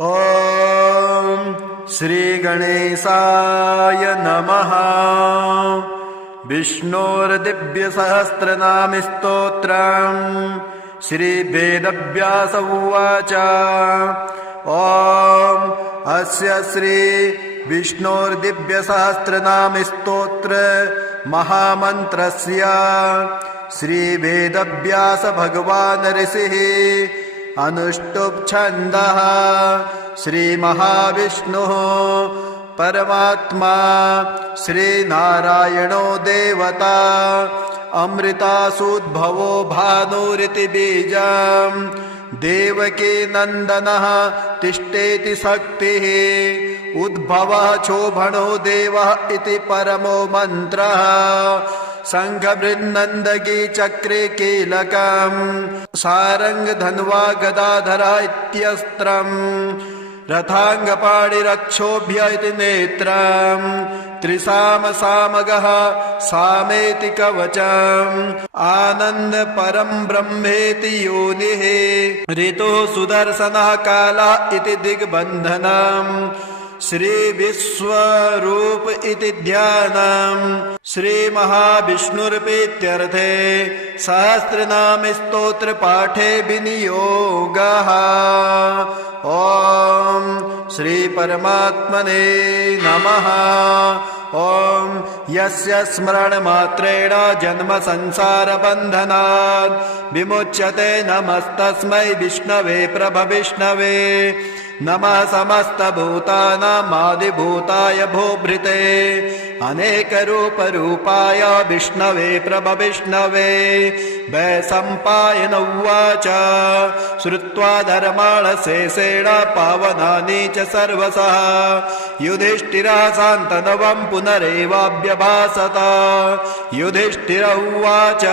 ॐ श्रीगणेशाय नमः। विष्णोर्दिव्यसहस्रनामस्तोत्रम् श्रीवेदव्यास उवाच। ॐ अस्य श्री विष्णोर्दिव्यसहस्रनामस्तोत्र महामन्त्रस्य श्रीवेदव्यास भगवान् ऋषिः अनुष्टुप् छन्दः। श्रीमहाविष्णुः परमात्मा श्रीनारायणो देवता अमृतासूद्भवो भानुरिति बीजम् देवकी नन्दनः तिष्ठेति शक्तिः उद्भवः शोभनो देवः इति परमो मन्त्रः। शङ्खबृन्नन्दगी चक्रे कीलकम् सारङ्ग धन्वा गदाधरा इत्यस्त्रम् रथाङ्गपाणिरक्षोभ्य इति नेत्रम् त्रिसाम सामगः सामेति कवचम् आनन्द परं ब्रह्मेति योनिः ऋतुः सुदर्शनः कालः इति दिग्बन्धनम् श्री विश्वरूप इति ध्यानम् श्री महाविष्णुर्प्रीत्यर्थे सहस्रनाम स्तोत्र पाठे विनियोगः। ॐ श्री परमात्मने नमः। ॐ यस्य स्मरणमात्रेण जन्म संसार बन्धनात् विमुच्यते नमस्तस्मै विष्णवे प्रभविष्णवे। नमः समस्तभूतानामादिभूताय भूभृते अनेकरूपरूपाय विष्णवे प्रभविष्णवे। वैशम्पायन उवाच श्रुत्वा धर्माणशेषेण पावनानि च सर्वशः युधिष्ठिरः शान्तनवं पुनरेवाभ्यभाषत। युधिष्ठिर उवाच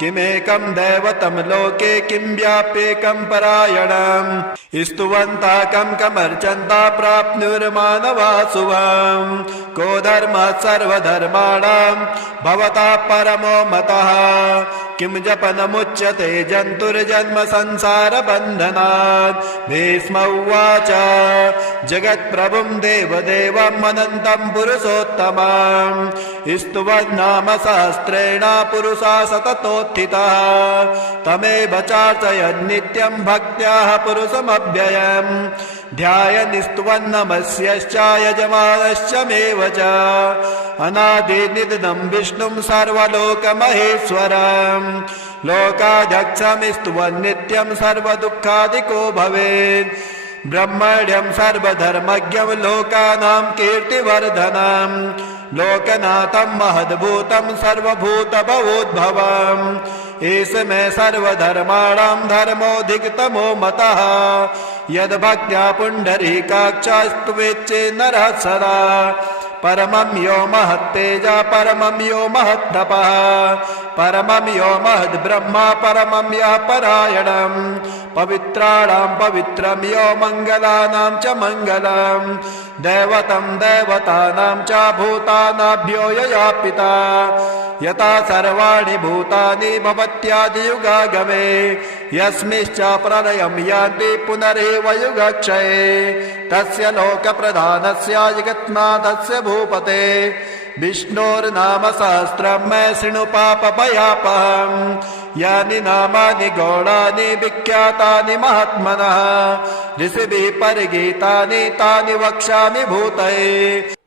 किमेकं दैवतं लोके किं व्याप्येकं परायणम् स्तुवन्ता कं कमर्चन्ता प्राप्नुर्मानवा शुभम्। को धर्मः सर्वधर्माणां भवता परमो मतः किं जपनमुच्यते जन्तुर्जन्म संसार बन्धनात्। भीष्म उवाच जगत्प्रभुं देवदेवम् अनन्तं पुरुषोत्तमम् स्तुवन्नाम सहस्रेण पुरुषा सततोत्थितः तमेव चार्चयन्नित्यं भक्त्याः पुरुषमव्ययम्। ध्यायन् स्तुवन्नमस्यश्च यजमानश्च मेव च अनादिनिधनं विष्णुं सर्वलोकमहेश्वरम्। लोकाध्यक्षं स्तुवन्नित्यं सर्वदुःखादिको भवेत्। ब्रह्मण्यं सर्वधर्मज्ञं लोकानां कीर्तिवर्धनम् लोकनाथं महद्भूतं सर्वभूतभवोद्भवम्। एष मे सर्वधर्माणां धर्मोऽधिकतमो मतः यद्भक्त्या पुण्डरीकाक्षस्तुवेच्चे नरः सदा। परमं यो महत्तेजा परमं यो महत्तपः परमं यो महद्ब्रह्मा परमं यः परायणम्। पवित्राणां पवित्रं यो मङ्गलानां च मङ्गलम् दैवतं दैवतानां च भूतानाभ्यो यया पिता। यथा सर्वाणि भूतानि भवत्यादियुगागमे यस्मिश्च प्रलयं यान्ति पुनरेव युगक्षये तस्य लोकप्रधानस्य जगन्नाथस्य भूपते विष्णोर्नाम सहस्रं मे शृणु पापभयापहम्। यानि नामानि गौणानि विख्यातानि महात्मनः ऋषिभिः परिगीतानि तानि वक्ष्यामि भूतये।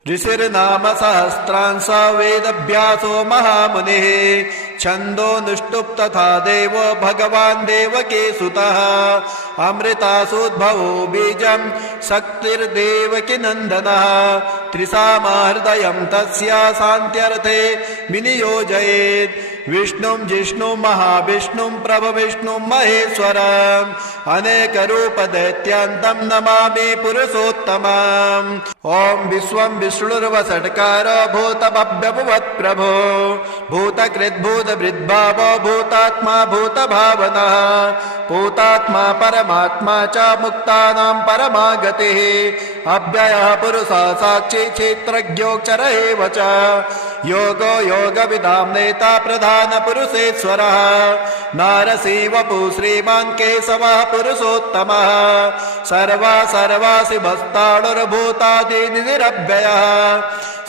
ऋषिर्नाम सहस्रांश वेदव्यासो महामुनिः छन्दोऽनुष्टुप् तथा देवो भगवान् देवकी सुतः अमृतासूद्भवो बीजं शक्तिर्देवकी नन्दनः त्रिसामहृदयं तस्य शान्त्यर्थे विनियोजयेत्। विष्णुं जिष्णुं महाविष्णुं प्रभविष्णुं महेश्वरम् अनेकरूपदैत्यान्तं नमामि पुरुषोत्तमम्। ॐ विश्वं विष्णुर्वषट्कारो भूतभव्यभुवत्प्रभो भूतकृद्भूतभृद्भावो भूतात्मा भूतभावनः भूतात्मा परमात्मा च मुक्तानां परमागतिः अव्ययः पुरुषः साक्षी क्षेत्रज्ञोऽक्षर एव च योगो योगविदां नेता प्रधानपुरुषेश्वरः नारसी वपु श्रीमान् केशवः पुरुषोत्तमः सर्वा सर्वासि भस्ताणुर्भूतादिनिरव्ययः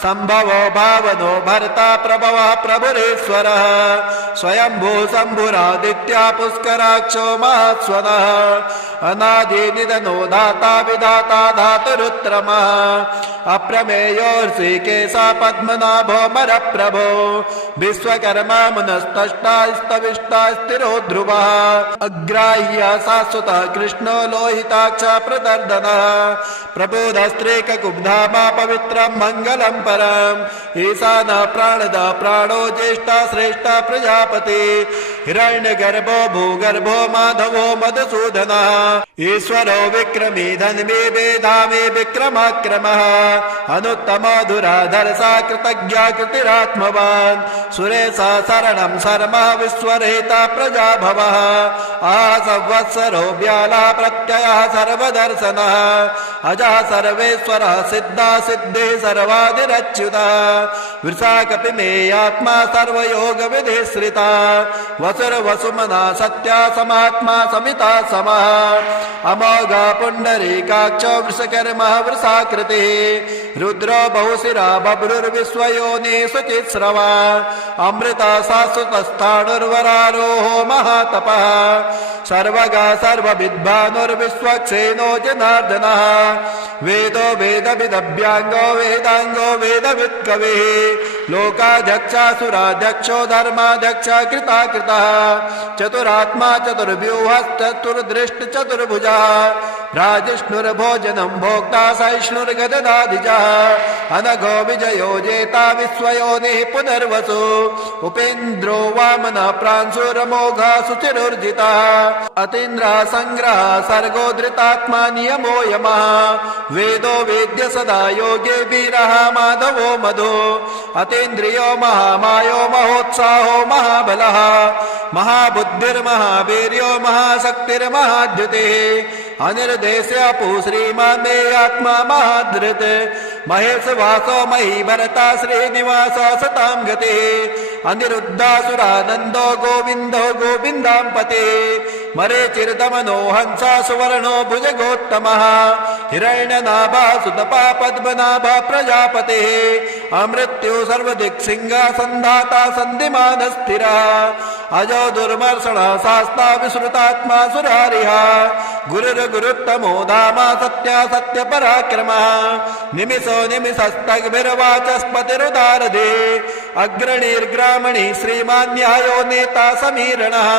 संभवो भावनो भर्ता प्रभवः प्रभुरेश्वरः स्वयंभू शम्भुरादित्या पुष्कराक्षो महास्वनः अनादिनिधनो दाता विधाता धातुरुत्तमः अप्रमेयो ऋषिकेशः पद्मनाभो मरप्रभो विश्वकर्मा मुनस्तष्टा स्तविष्टा स्थिरो ध्रुवः अग्राह्य शाश्वतः कृष्णो लोहिताक्ष प्रदर्दनः प्रबोधस्त्रीककुब्धामा पवित्रं मङ्गलं परम् ईशानः प्राणदः प्राणो ज्येष्ठा श्रेष्ठा प्रजापति हिरण्यगर्भो भूगर्भो माधवो मधुसूदनः ईश्वरो विक्रमी धन्वी वेधामी विक्रमाक्रमः अनुत्तमो धुराधरसा कृतज्ञा कृतिरात्मवान् सुरेशा शरणं शर्मः विश्वरहिता प्रजाभवः संवत्सरो व्याला प्रत्ययः सर्वदर्शनः अजः सर्वेश्वरः सिद्धा सिद्धिः सर्वादिरच्युतः वृषा कपिमेयात्मा सर्वयोगविधिश्रिता वसुर्वसुमना सत्या समात्मा समिता समः अमोघा पुण्डरीकाक्षो वृषकर्मः वृषाकृतिः रुद्रो बहुशिरा बभ्रुर्विश्वयोनिः शुचिस्रवा अमृता शाश्वतस्थाणुर्वरारोहो महातपः सर्वगा सर्वविद्भानुर्विश्वक्सेनो जनार्दनः वेदो वेदविदभ्यांगो वेदांगो वेदवित्कविः लोकाध्यक्षासुराध्यक्षो धर्माध्यक्ष कृताकृतः चतुरात्मा चतुर्व्यूहश्चतुर्दृष्ट चतुर्भुजः राजिष्णुर्भोजनं भोक्ता सहिष्णुर्गददाधिजः अनघो विजयो जेता विश्वयोनिः पुनर्वसु उपेन्द्रो वामनः प्रांशुरमोघा सुचिरुर्जितः अतीन्द्रः संग्रह सर्गो धृतात्मा नियमो यमः वेदो वेद्य सदा योगे वीरः माधवो मधु अतीन्द्रियो महामायो महोत्साहो महाबलः महाबुद्धिर्महावीर्यो महाशक्तिर्महाद्युतिः अनिर्देश्यपु श्रीमान् मे आत्मा महाधृत् महेश वासो मही भरता श्रीनिवास सतां गतिः अनिरुद्धासुरानन्दो गोविन्दो गोविन्दाम्पते मरीचिर्दमनो हंसा सुवर्णो भुजगोत्तमः हिरण्यनाभा सुतपा पद्मनाभा प्रजापतिः अमृत्यु सर्वदिक्सिंहा सन्धाता सन्धिमान् स्थिरः अजो दुर्मर्षणः शास्ता विश्रुतात्मा सुरारिः गुरुर्गुरुत्तमो धामा सत्या सत्यपराक्रमः निमिषो निमिषस्तग्भिर्वाचस्पतिरुदारधे अग्रणीर्ग्रामणी श्रीमान् न्यायो नेता समीरणः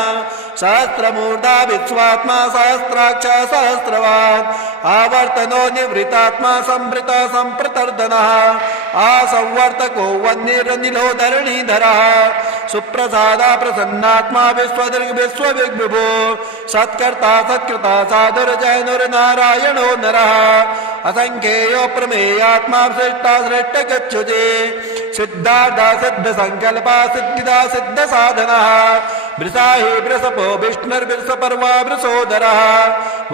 सहस्रमूर्धा विश्वात्मा सहस्राक्ष सहस्रवान् आवर्तनो निवृतात्मा संवृत संप्रतर्दनः आसंवर्तको वह्निरनिलो धरणीधरः सुप्रसादा प्रसन्नात्मा विश्वदृग् विश्वविग्विभो सत्कर्ता सत्कृता साधुर्जैनुर्नारायणो नरः असंख्येयो प्रमेयात्मा श्रेष्ठा श्रेष्ठ गच्छुते सिद्धार्था सिद्ध संकल्पा सिद्धिदा सिद्ध साधनः वृषाहि वृषपो विष्णुर्वृषपर्वा वृषोदरः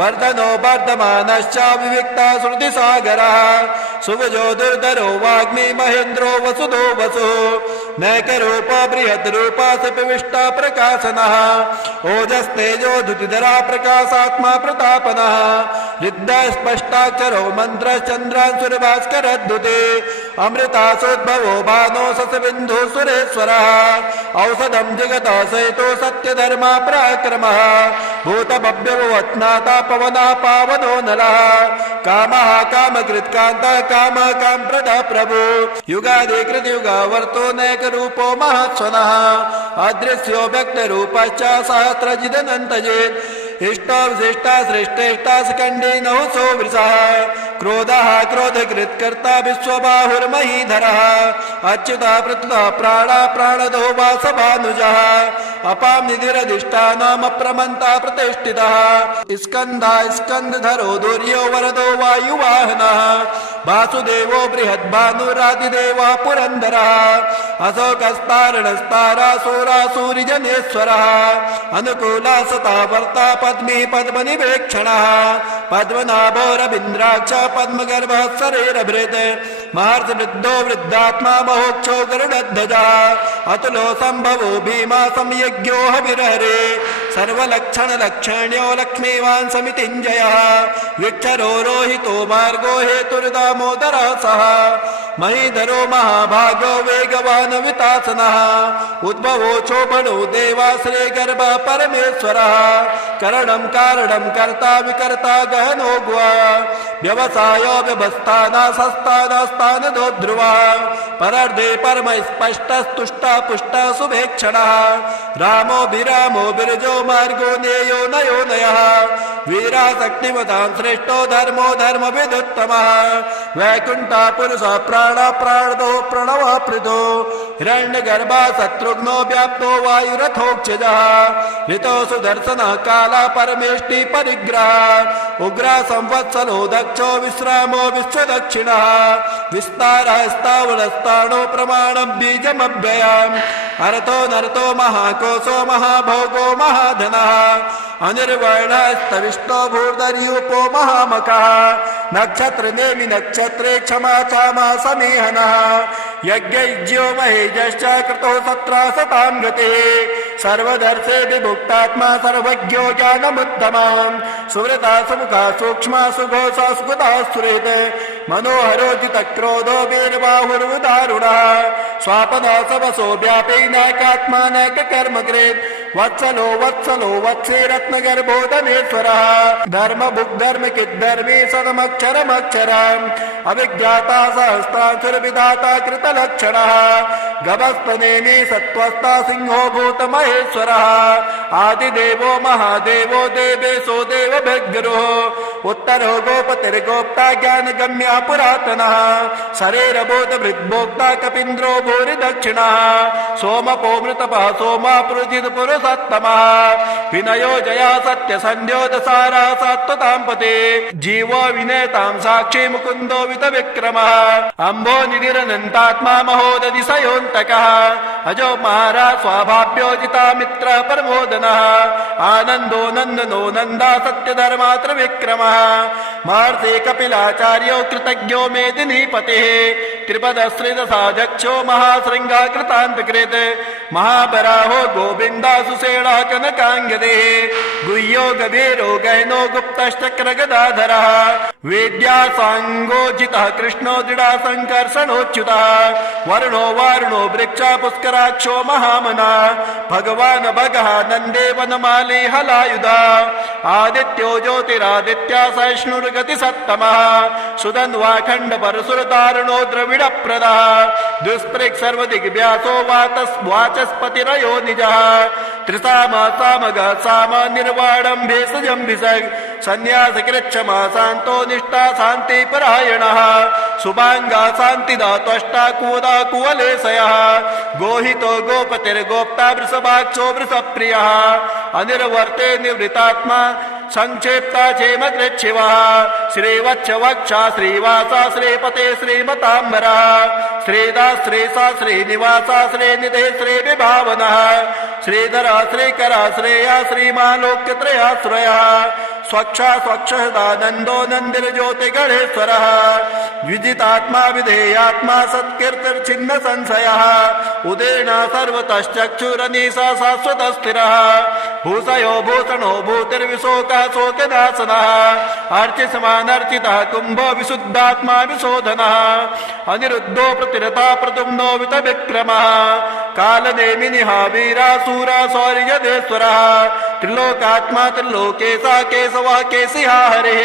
वर्धनो वर्धमानश्च विविक्ता श्रुतिसागरः सुभजो दुर्धरो वाग्मी महेन्द्रो वसुधो वसुः नैकरूपा बृहद्रूपा सपिविष्टा प्रकाशनः ओजस्तेजो धुतिधरा प्रकाशात्मा प्रतापनः रिद्ध स्पष्टाक्षरो मन्त्रश्चन्द्रांशुर्भास्करद्युते अमृतासोद्भवो भानो ससबिन्धु सुरेश्वरः औषधं जगतः सहितो सत्यधर्मा पराक्रमः भूतभव्यवत्नाता पवना पावनो नरः कामः कामकृत्कान्तः कामः कामप्रदः प्रभु युगादिकृतयुगावर्तो नैकरूपो महत्स्वनः अदृश्यो व्यक्तरूपश्च सहस्रजिदनन्तजेत् इष्टो विशिष्टा श्रेष्ठेष्टा स्कन्धे नहुसो वृषः क्रोधः क्रोधकृत्कर्ता विश्वबाहुर्महीधरः अच्युतः पृथुतः प्राणा प्राणदो वासभानुजः अपां निधिरधिष्ठानमप्रमन्ता प्रतिष्ठितः स्कन्धा स्कन्धधरो दुर्यो वरदो वायुवाहनः वासुदेवो बृहद्भानुरादिदेवः पुरन्दरः अशोकस्तारणस्तारासुरासूरिजनेश्वरः अनुकूला सता वर्ता पद्मी पद्मनिवेक्षणः पद्मनाभो रवीन्द्राक्ष पद्मगर्भः शरीरभृत् महर्षि वृद्धो वृद्धात्मा महोक्षो गरुडध्वजा अतुलो संभवो भीमा संयज्ञो हविरहरे सर्वलक्षण लक्षण्यो लक्ष्मीवान् समितिञ्जयः विक्षरो रोहितो मार्गो हेतुर्दामोदरः सः महीधरो महाभागो वेगवान् वितासनः उद्भवो चोपणो देवाश्रे गर्भ परमेश्वरः करणं कारणं कर्ता विकर्ता गहनो गुहा व्यवसायो व्यवस्थानासस्तानास्तानदो ध्रुवः परर्धे परम स्पष्टस्तुष्टा पुष्टा शुभेक्षणः रामो विरामो बिरजो मार्गो नेयो नयो नयः वीराशक्तिमतां श्रेष्ठो धर्मो धर्मविदुत्तमः वैकुण्ठा पुरुषः प्राणा प्राणदो प्रणवः पृथो हिरण्यगर्भा शत्रुघ्नो व्याप्तो वायुरथोक्षजः ऋतो सुदर्शनः काला परमेष्टि परिग्रह उग्रा संवत्सलो दक्षो विश्रामो विश्वदक्षिणः विस्तारः स्थावरस्ताणो प्रमाणं बीजमव्ययम् अर्थो नरतो महाकोशो महाभोगो महाधनः अनिर्वर्णस्तविष्टो भूर्धर्यूपो महामकः नक्षत्र नेमि नक्षत्रे क्षमा चामा समीहनः यज्ञज्यो महेजश्च कृतो सत्रासतां गतिः सर्वदर्शे विभुक्तात्मा सर्वज्ञो ज्ञानमुत्तमम् सुवृता सुमुखा सूक्ष्मा सुघोषा सुगता सुहृत् मनोहरो जितक्रोधो वीरबाहुरुदारुणः स्वापदा सवसो व्यापैनाकात्मा नैककर्मकृत् वत्सलो वत्सलो वत्से रत्नगर्भो धनेश्वरः धर्मभुग्धर्मकिद्धर्मी सदमक्षरमक्षरम् अविज्ञाता सहस्राक्षरविधाता कृतलक्षणः गवस्पनेमि सत्त्वस्ता सिंहो भूतमहेश्वरः आदिदेवो महादेवो देवेशो देवभिर्गुरुः उत्तरो गोपतिर्गोप्ता ज्ञानगम्या पुरातनः शरीरबोधभृद्भोक्ता कपीन्द्रो भूरिदक्षिणः सोमपो मृतपः सोमा पुरुषिदपुरुषोत्तमः विनयो जया सत्यसन्ध्यो दसारा सात्वतां पते जीवो विनेतां साक्षी मुकुन्दो वितविक्रमः अम्भो निधिरनन्तात्मा महोदधिशयोऽन्तकः अजो महाराज स्वाभाव्योजिता मित्र परमोदनः आनन्दो नन्दनो नन्दा सत्यधर्मा त्रिविक्रमः महर्षि कपिलाचार्यो कृतज्ञो मेदिनीपतिः त्रिपदश्रीदशाध्यक्षो महाशृङ्गा कृतान्तकृत् महाबराहो गोविन्दा सुषेणा कनकाङ्गदेः गुह्यो गभीरो गहनो गुप्तश्चक्रगदाधरः वेद्या साङ्गोजितः कृष्णो दृढा सङ्कर्षणोच्युतः वर्णो वारुणो वृक्षा पुष्कराक्षो महामना भगवान् भगः नन्दे वनमाली हलायुधा आदित्यो ज्योतिरादित्या सहिष्णुर्गतिसत्तमः सुधन्वाखण्ड परशुरतारुणो द्रविडप्रदः दुष्पृक् सर्वदिग्व्यासो वाचस्पतिरयो निजः त्रिसामा सामगः साम निर्वाणं भेषजं भिषग् सन्न्यासकृच्छमा शान्तो निष्ठा शान्तिपरायणः शुभाङ्गा शान्तिदा त्वष्टा कुवदा कुवलेशयः गोहितो गोपतिर्गोप्ता वृषभाक्षो वृषप्रियः अनिर्वर्ते निवृतात्मा संक्षेप्ता क्षेमकृच्छिवः श्रीवत्सवक्षा श्रीवासा श्रीपते श्रीमताम्बरः श्रीदा श्रीसा श्रीनिवासा श्रीनिधे श्रीविभावनः श्रीधरा श्रीकरा श्रेया श्रीमालोक्यत्रयाश्रयः स्वक्षा स्वक्षदानन्दो नन्दिर्ज्योतिगणेश्वरः विजितात्मा विधेयात्मा सत्कीर्तिर्छिन्न संशयः उदेना सर्वतश्चक्षुरनीसा शाश्वत स्थिरः भूषयो भूषणो भूतिर्विशोकः शोकनाशनः अर्चिसमानर्चितः कुम्भो विशुद्धात्मा विशोधनः अनिरुद्धो प्रतिरता प्रद्युम्नो वितविक्रमः कालनेमिनिः वीरासूरा शौर्यदेश्वरः त्रिलोकात्मा त्रिलोकेशा केशवः केशिहा हरिः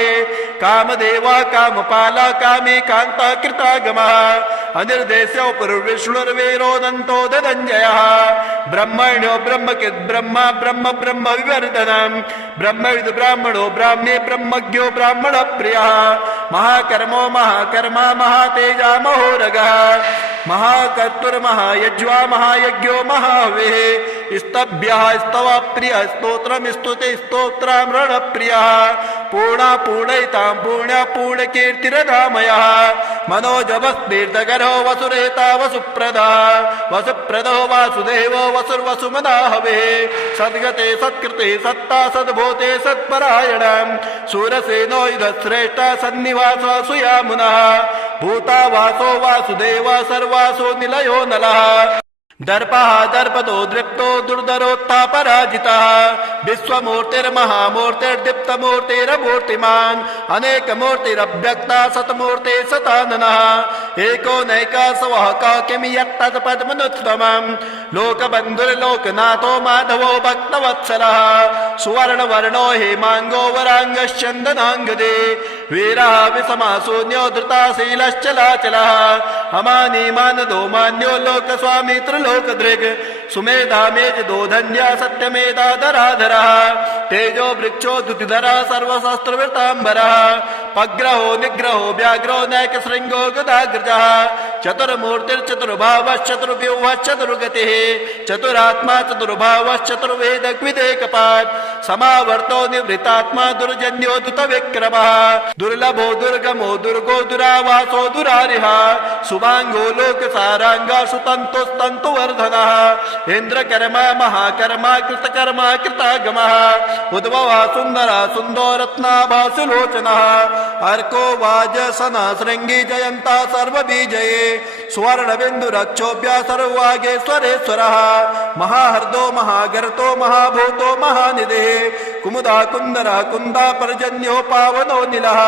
कामदेवा कामपाला कामी कान्ता कृतागमः अनिर्देश्यो पुरुर्विष्णुर्वीरोदन्तो धनञ्जयः ब्रह्मण्यो ब्रह्मकिद् ब्रह्मा ब्रह्म ब्रह्म विवर्धनम् ब्रह्मविद् ब्राह्मणो ब्राह्मे ब्रह्मज्ञो ब्राह्मण प्रियः महाकर्मो महाकर्मा महातेजा महोरगः महाकर्तुर्महायज्वा महायज्ञो महाहविः स्तभ्यः स्तवा प्रियः स्तोत्रं स्तुते स्तोत्रामृण प्रियः पूर्णा पूर्णयितां पुण्या पूर्णकीर्तिरधामयः मनोजवस्तीर्थकरो वसुरेता वसुप्रदा वसुप्रदो वासुदेवो वसुर्वसुमनाहवे सद्गते सत्कृते सत्ता सद्भूते सत्परायणम् सूरसेनो युधश्रेष्ठ सन्निवास सुयामुनः भूता वासो वासुदेव सर्वासो निलयो नलः दर्पः दर्पदो दृप्तो दुर्धरोत्थापराजितः विश्वमूर्तिर्महामूर्तिर्दीप्तमूर्तिरमूर्तिमान् अनेकमूर्तिरव्यक्ता सतमूर्ते सताननः एको नैकासवः किं यत्तत्पद्मनुत्तमम् लोकबन्धुर्लोकनाथो माधवो भक्तवत्सलः सुवर्णवर्णो हेमाङ्गो वराङ्गश्चन्दनाङ्गदे वीरः विषमाशून्यो धृताशीलश्चलाचलः हमानी मानदो मान्यो लोकस्वामी लोकदृग सुमेधा मेज दो धन्या सत्यमेधा धराधरः तेजो वृक्षो दुतिधरः सर्वशास्त्रवृतांबरः पग्रहो निग्रहो व्याघ्रो नैक श्रृंगो गदाग्रजः चतुर्मूर्तिर्चतुर्भावश्चतुर्व्यूहश्चतुर्गतिः चतुरात्मा चतुर्भावश्चतुर्वेदग्विदेकपात् समावर्तो निवृतात्मा दुर्जन्यो दुतविक्रमः दुर्लभो दुर्गमो दुर्गो दुरावासो दुरारिः सुभांगो लोकसारांगा सुतंतुस्तंतु वर्धनः इंद्रकर्मा महाकर्मा कृतकर्मा कृतागमः उद्भवः सुंदरः सुंदो रत्नाभासुलोचनः अर्को वाजसना श्रृंगी जयंता सर्वबीजये स्वर्णबिन्दुरक्षोभ्य सर्ववागेश्वरेश्वरः महाहर्दो महागर्तो महाभूतो महानिधिः कुमुदा कुंदरा कुंदा पर्जन्यो पावनो निलः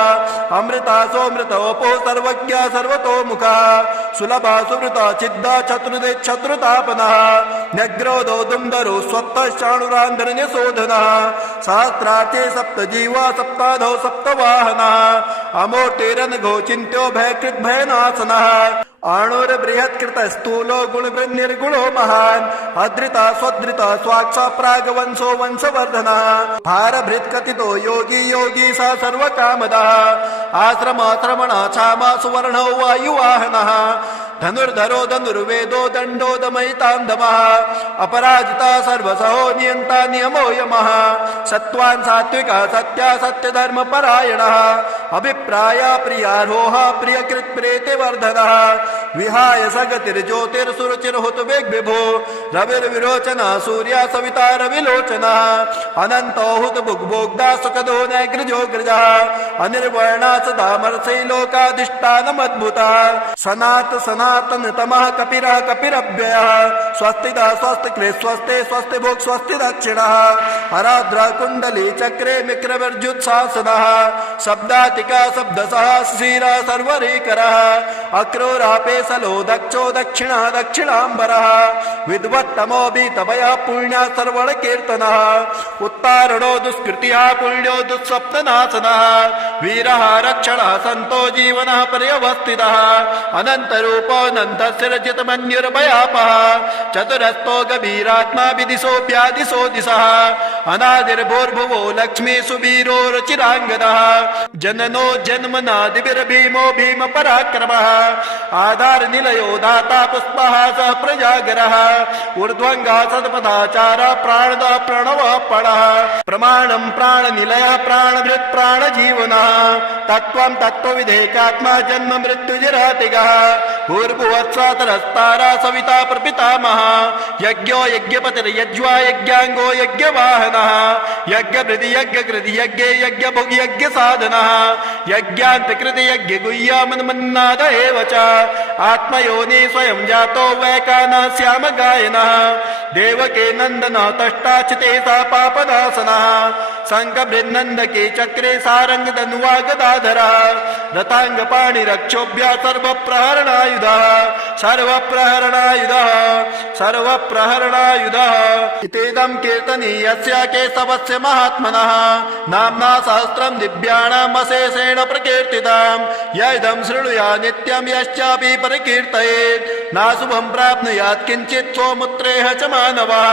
अमृता सोमृतोपो सर्वज्ञ सर्वतो मुखः सुलभा सुवृता चिद्दा चतुर्दे चतुर्तापनः न्यग्रोधो दुंदरो स्वत्तश्चाणुरान्धन्यशोधनः सहस्रार्थे सप्त जीवा सप्ताधो सप्तवाहनः अमूर्तिरनघो चिन्त्यो भयकृत् भयनाशनः आणुर बृहत् कृत स्थूलो गुण निर्गुणो महान अद्रिता स्वद्रिता स्वाक्षा प्राग वंशो वंशवर्धनः भारभृत् कथितो योगी योगी सा सर्व कामदः आश्रमाश्रमणा क्षामा सुवर्णो वायुवाहनः धनुर्धरो धनुर्वेदो दंडो दमयितां दमः अपराजिता सर्वसहो नियंता नियमो यमः सत्वान् सात्विका सत्या सत्यधर्म परायणः अभिप्राय प्रियारोह प्रियकृत् प्रेते वर्धनः विहाय सगतिर्ज्योतिर्सुरुचिर्हुत वेग विभो रविर्विरोचना सूर्या सविता रविलोचनः अनन्तोहुत भुग्भोग्धा सुखदो नैग्रजो ग्रजः अनिर्वर्णा सदामर्षै लोकाधिष्ठानमद्भुतः सनात सनातन तमः कपिरः कपिरव्ययः स्वस्तिदा स्वस्तिकृ स्वस्ते स्वस्ति भोग स्वस्ति दक्षिणः आराद्रा कुंडली चक्रे मिक्रवर्जुत्सासनः शब्दातिका शब्दसः शिशिरा सर्वरीकरः अक्रूरापेशलो दक्षो दक्षिणः दक्षिणाम्बरः विद्वत्तमो बीतभयः पुण्यः सर्वण कीर्तनः उत्तारणो दुष्कृतिः पुण्यो दुःस्वप्ननाशनः वीरः रक्षणः सन्तो जीवनः पर्यवस्थितः अनन्तरूपोऽनन्तशिरजितमन्युर्भयापः चतुरस्तो गभीरात्मा विदिशोऽप्यादिशो दिशः अनादिर्भूर्भुवो लक्ष्मी सुवीरो रुचिराङ्गदः जननो जन्मनादिभिर्भीमो भीम पराक्रमः आधार निलयो दाता पुष्पः सह प्रजागरः ऊर्ध्वङ्गः सदपदाचारः प्राणदः प्रणवः पणः प्रमाणं प्राणनिलयः प्राणभृत् प्राणजीवनः तत्त्वं तत्त्वविधेकात्मा जन्म मृत्युजरातिगः भूर्भुवत्सातरस्तारा सविता प्रपितामहः यज्ञो यज्ञपतिर्यज्वा यज्ञाङ्गो यज्ञवाहनः यज्ञभृति यज्ञकृति यज्ञे यज्ञभुग् यज्ञसाधनः यज्ञान्तकृति यज्ञगुह्यामन्मन्नाद एव च आत्मयोनि स्वयं जातो वैकानः श्याम गायनः देवके नन्दनः तष्टाचिते सा पापनाशनः शङ्खबृन्नन्दके चक्रे सारङ्गधनुवा गदाधरः रताङ्गपाणिरक्षोभ्यः सर्वप्रहरणायुधः सर्वप्रहरणायुधः सर्वप्रहरणायुधः इतेदं कीर्तनीयस्य केशवस्य महात्मनः नाम्ना सहस्रं दिव्याणाम् अशेषेण प्रकीर्तितम् य इदं शृणुया नित्यं यश्चापि परिकीर्तयेत् नाशुभं प्राप्नुयात् किञ्चित् स्वमुत्रेह च मानवः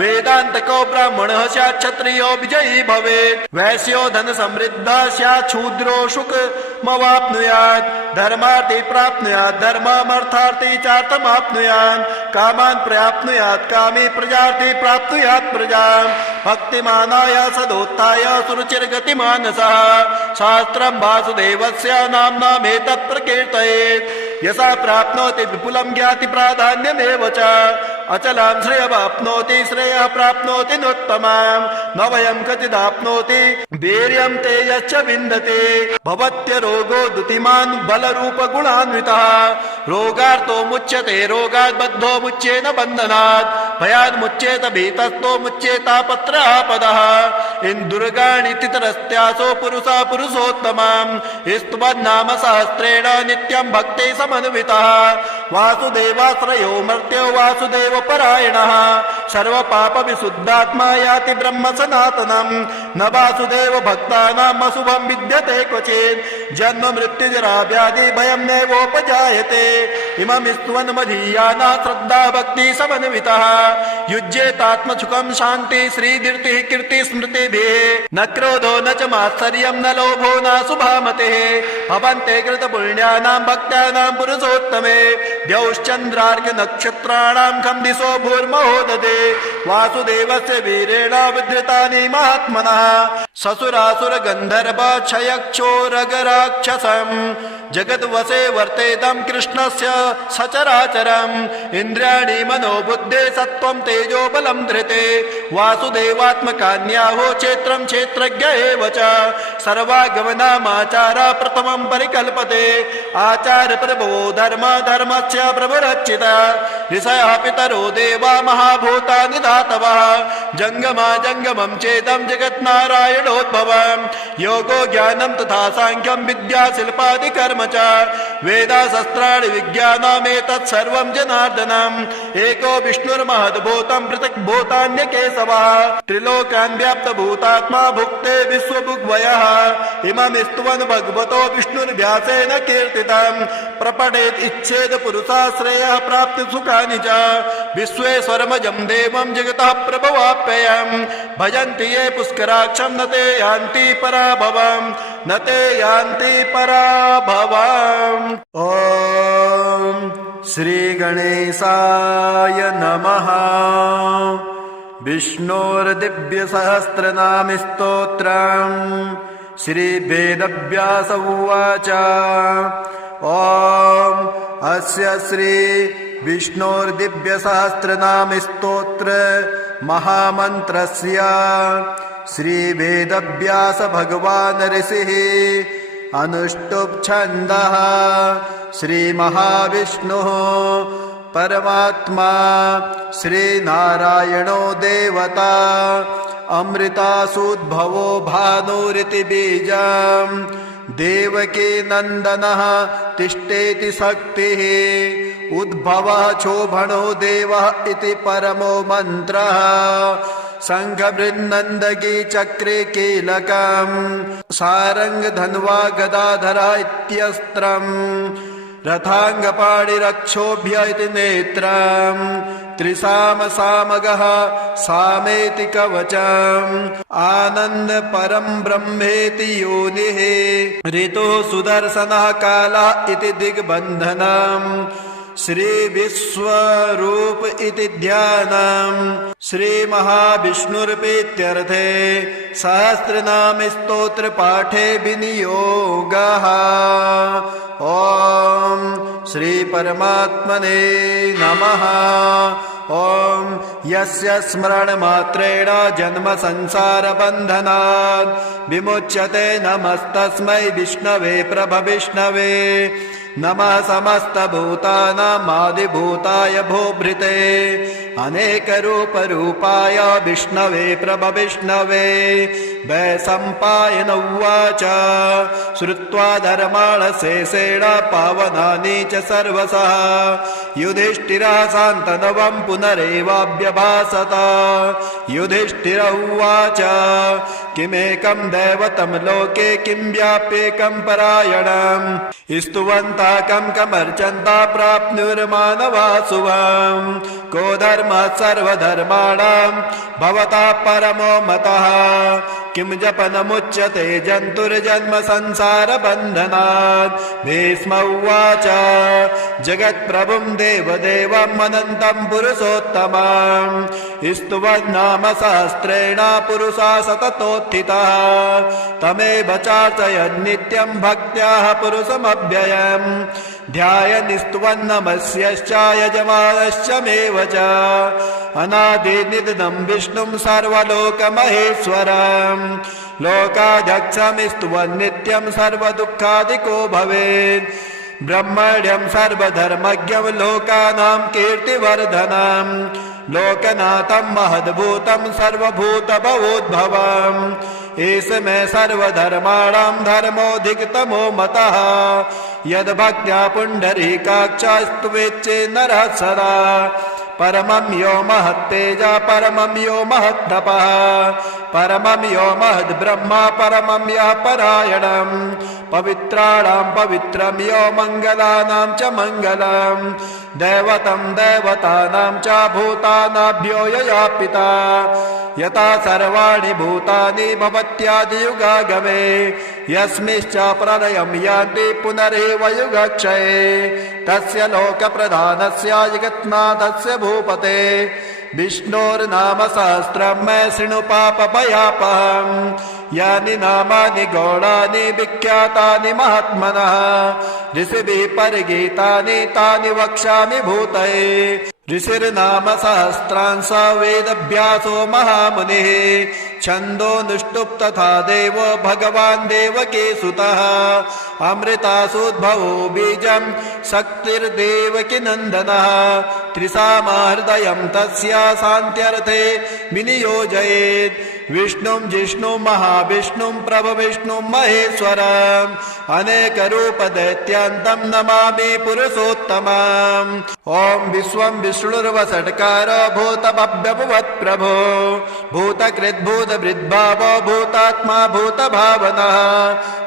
वेदान्तको ब्राह्मणः स्यात् क्षत्रियो विजयी भवेत् वैश्यो धन समृद्धः स्यात् शूद्रो सुखमवाप्नुयात् धर्मार्थी प्राप्नुयात् धर्ममर्थार्थी चार्थमाप्नुयात् कामान् प्राप्नुयात् कामी प्रजार्थी प्राप्नुयात् प्रजाम् भक्तिमानाय सदोत्थाय सुरुचिर्गतिमानसः शास्त्रं वासुदेवस्य नाम्नामेतत् प्रकीर्तयेत् यसा प्राप्नोति विपुलं ज्ञाति प्राधान्यमेव च अचलां श्रेयमाप्नोति श्रेयः प्राप्नोति नोत्तमाम् न वयं कचिदाप्नोति वीर्यं तेजश्च विन्दते भवत्यरोगो दुतिमान् बलरूपगुणान्वितः रोगार्तो मुच्यते रोगात् बद्धो मुच्येत बन्धनात् भयात् मुच्येत भीतस्तो मुच्येतापत्रापदः इन्दुर्गाणि तितरस्त्यासो पुरुषा पुरुषोत्तमाम् स्तुवन्नाम सहस्रेण नित्यं भक्ते समन्वितः वासुदेवाश्रयो मर्त्यो वासुदेव परायणः सर्वपापविशुद्धात्मा याति ब्रह्म सनातनम् न वासुदेव भक्तानाम् अशुभं विद्यते क्वचित् जन्म मृत्युजरा व्याधि भयं नैवोपजायते इमं स्तुवन् मदीयाना श्रद्धा भक्ति समन्वितः युज्येतात्मसुखं शान्ति श्रीदीर्तिः कीर्ति स्मृतिभिः न क्रोधो न च मात्सर्यं न लोभो न शुभामतिः भवन्ते कृतपुण्यानां भक्तानां पुरुषोत्तमे द्यौश्चन्द्रार्घ नक्षत्राणां खं दिशो भूर्महोदधे वासुदेवस्य वीरेण विधृतानि महात्मनः ससुरासुर गन्धर्व क्षयक्षोरगराक्षसम् जगद्वसे वर्तेदं कृष्णस्य सचराचरम् इन्द्रियाणि मनोबुद्धे सत्त्वं तेजो बलं धृते वासुदेवात्मकान्याहो क्षेत्रं क्षेत्रज्ञ एव च सर्वागमनामाचार प्रथमं परिकल्पते आचार्य प्रभो धर्म धर्मस्य प्रभुरच्चिता ऋषयः पितरो देवा महाभूतानि धातवः जङ्गमा जङ्गमं चेदं जगन्नारायणोद्भवम् योगो ज्ञानं तथा साङ्ख्यं विद्या शिल्पादि कर्म च वेदाशस्त्राणि विज्ञानमेतत् सर्वं जनार्दनम् एको विष्णुर्महद्भूतं पृथक् भूतान्यकेशवः त्रिलोकान् व्याप्तभूतात्मा भुक्ते विश्वभुग्वयः इमं स्तुवन् भगवतो विष्णुर्व्यासेन कीर्तितम् प्रपठेत् इच्छेद पुरुषाश्रयः प्राप्ति सुखानि च विश्वेश्वरमजं देवं जगतः प्रभवाप्ययम् भजन्ति ये पुष्कराक्षं न ते यान्ति पराभवम् न ते यान्ति पराभवम् ॐ श्रीगणेशाय नमः विष्णोर्दिव्यसहस्रनाम स्तोत्रम् श्रीवेदव्यास उवाच ॐ अस्य श्री विष्णोर्दिव्यसहस्रनाम स्तोत्र महामन्त्रस्य श्रीवेदव्यास भगवान् ऋषिः अनुष्टुप् छन्दः श्रीमहाविष्णुः परमात्मा श्रीनारायणो देवता अमृतासूद्भवो भानुरिति बीजम् देवकी नन्दनः तिष्ठेति शक्तिः उद्भवः शोभनो देवः इति परमो मन्त्रः शङ्खबृन्नन्दगी चक्रे कीलकम् सारङ्ग धन्वा गदाधरा इत्यस्त्रम् रथाङ्गपाणिरक्षोभ्य इति नेत्रम् त्रिसाम सामगः सामेति कवचम् आनन्द परं ब्रह्मेति योनिः ऋतुः सुदर्शनः कालः इति दिग्बन्धनम् श्री विश्वरूप इति ध्यानम् श्री महाविष्णुर्पीत्यर्थे सहस्रनाम स्तोत्र पाठे विनियोगः ॐ श्री परमात्मने नमः ॐ यस्य स्मरणमात्रेण जन्म संसार बन्धनात् विमुच्यते नमस्तस्मै विष्णवे प्रभविष्णवे नमः समस्तभूतानामादिभूताय भूभृते अनेकरूपरूपाय विष्णवे प्रभविष्णवे वैशम्पायन उवाच श्रुत्वा धर्माणशेषेण पावनानि च सर्वशः युधिष्ठिरः शान्तनवं पुनरेवाभ्यभाषत युधिष्ठिर उवाच किमेकं दैवतं लोके किं व्याप्येकं परायणम् स्तुवन्तः कं कमर्चन्तः प्राप्नुर्मानवासुवम् को धर्मः सर्वधर्माणां भवतः परमो मतः किं जपनमुच्यते जन्तुर्जन्म संसार बन्धनात् भीष्म उवाच जगत्प्रभुं देवदेवम् अनन्तं पुरुषोत्तमम् स्तुवन्नाम सहस्रेण पुरुषा सततोत्थितः तमेव चार्चयन् नित्यं भक्त्याः पुरुषमव्ययम् ध्यायन्स्तुवन्नमस्यश्च यजमानश्च मेव च अनादिनिधनं विष्णुं सर्वलोकमहेश्वरम् लोकाध्यक्षमिस्तुवन्नित्यं सर्वदुःखादिको भवेत् ब्रह्मण्यं सर्वधर्मज्ञं लोकानां कीर्तिवर्धनम् लोकनाथं महद्भूतं सर्वभूतभवोद्भवम् एष मे सर्वधर्माणां धर्मोऽधिकतमो मतः यद्भक्त्या पुण्डरीकाक्षस्तुवेच्चे नरः सदा परमं यो महत्तेजा परमं यो महत्तपः परमं यो महद्ब्रह्मा परमं यः परायणम् पवित्राणां पवित्रं यो मङ्गलानां च मङ्गलम् दैवतं दैवतानां च भूतानाभ्यो यया पिता यथा सर्वाणि भूतानि भवत्यादियुगागमे यस्मिश्च प्रलयं यान्ति पुनरेव युगक्षये तस्य लोकप्रधानस्य जगन्नाथस्य भूपते विष्णोर्नाम सहस्रं मे शृणु पापभयापहम् यानि नामानि गौणानि विख्यातानि महात्मनः ऋषिभिः परिगीतानि तानि वक्ष्यामि भूतये ऋषिर्नाम सहस्रांश वेदभ्यासो महामुनिः छन्दोनुष्टुप् तथा देवो भगवान् देवकी सुतः अमृतासुद्भवो बीजं शक्तिर्देवकी नन्दनः त्रिसामहृदयं तस्य शान्त्यर्थे विनियोजयेत् विष्णुं जिष्णुं महाविष्णुं प्रभविष्णुं महेश्वरम् अनेकरूपदैत्यान्तं नमामि पुरुषोत्तमम् ॐ विश्वं विष्णुर्वषट्कारो भूतभव्यभुवत्प्रभो भूतकृद्भूतभृद्भावो भूतात्मा भूतभावनः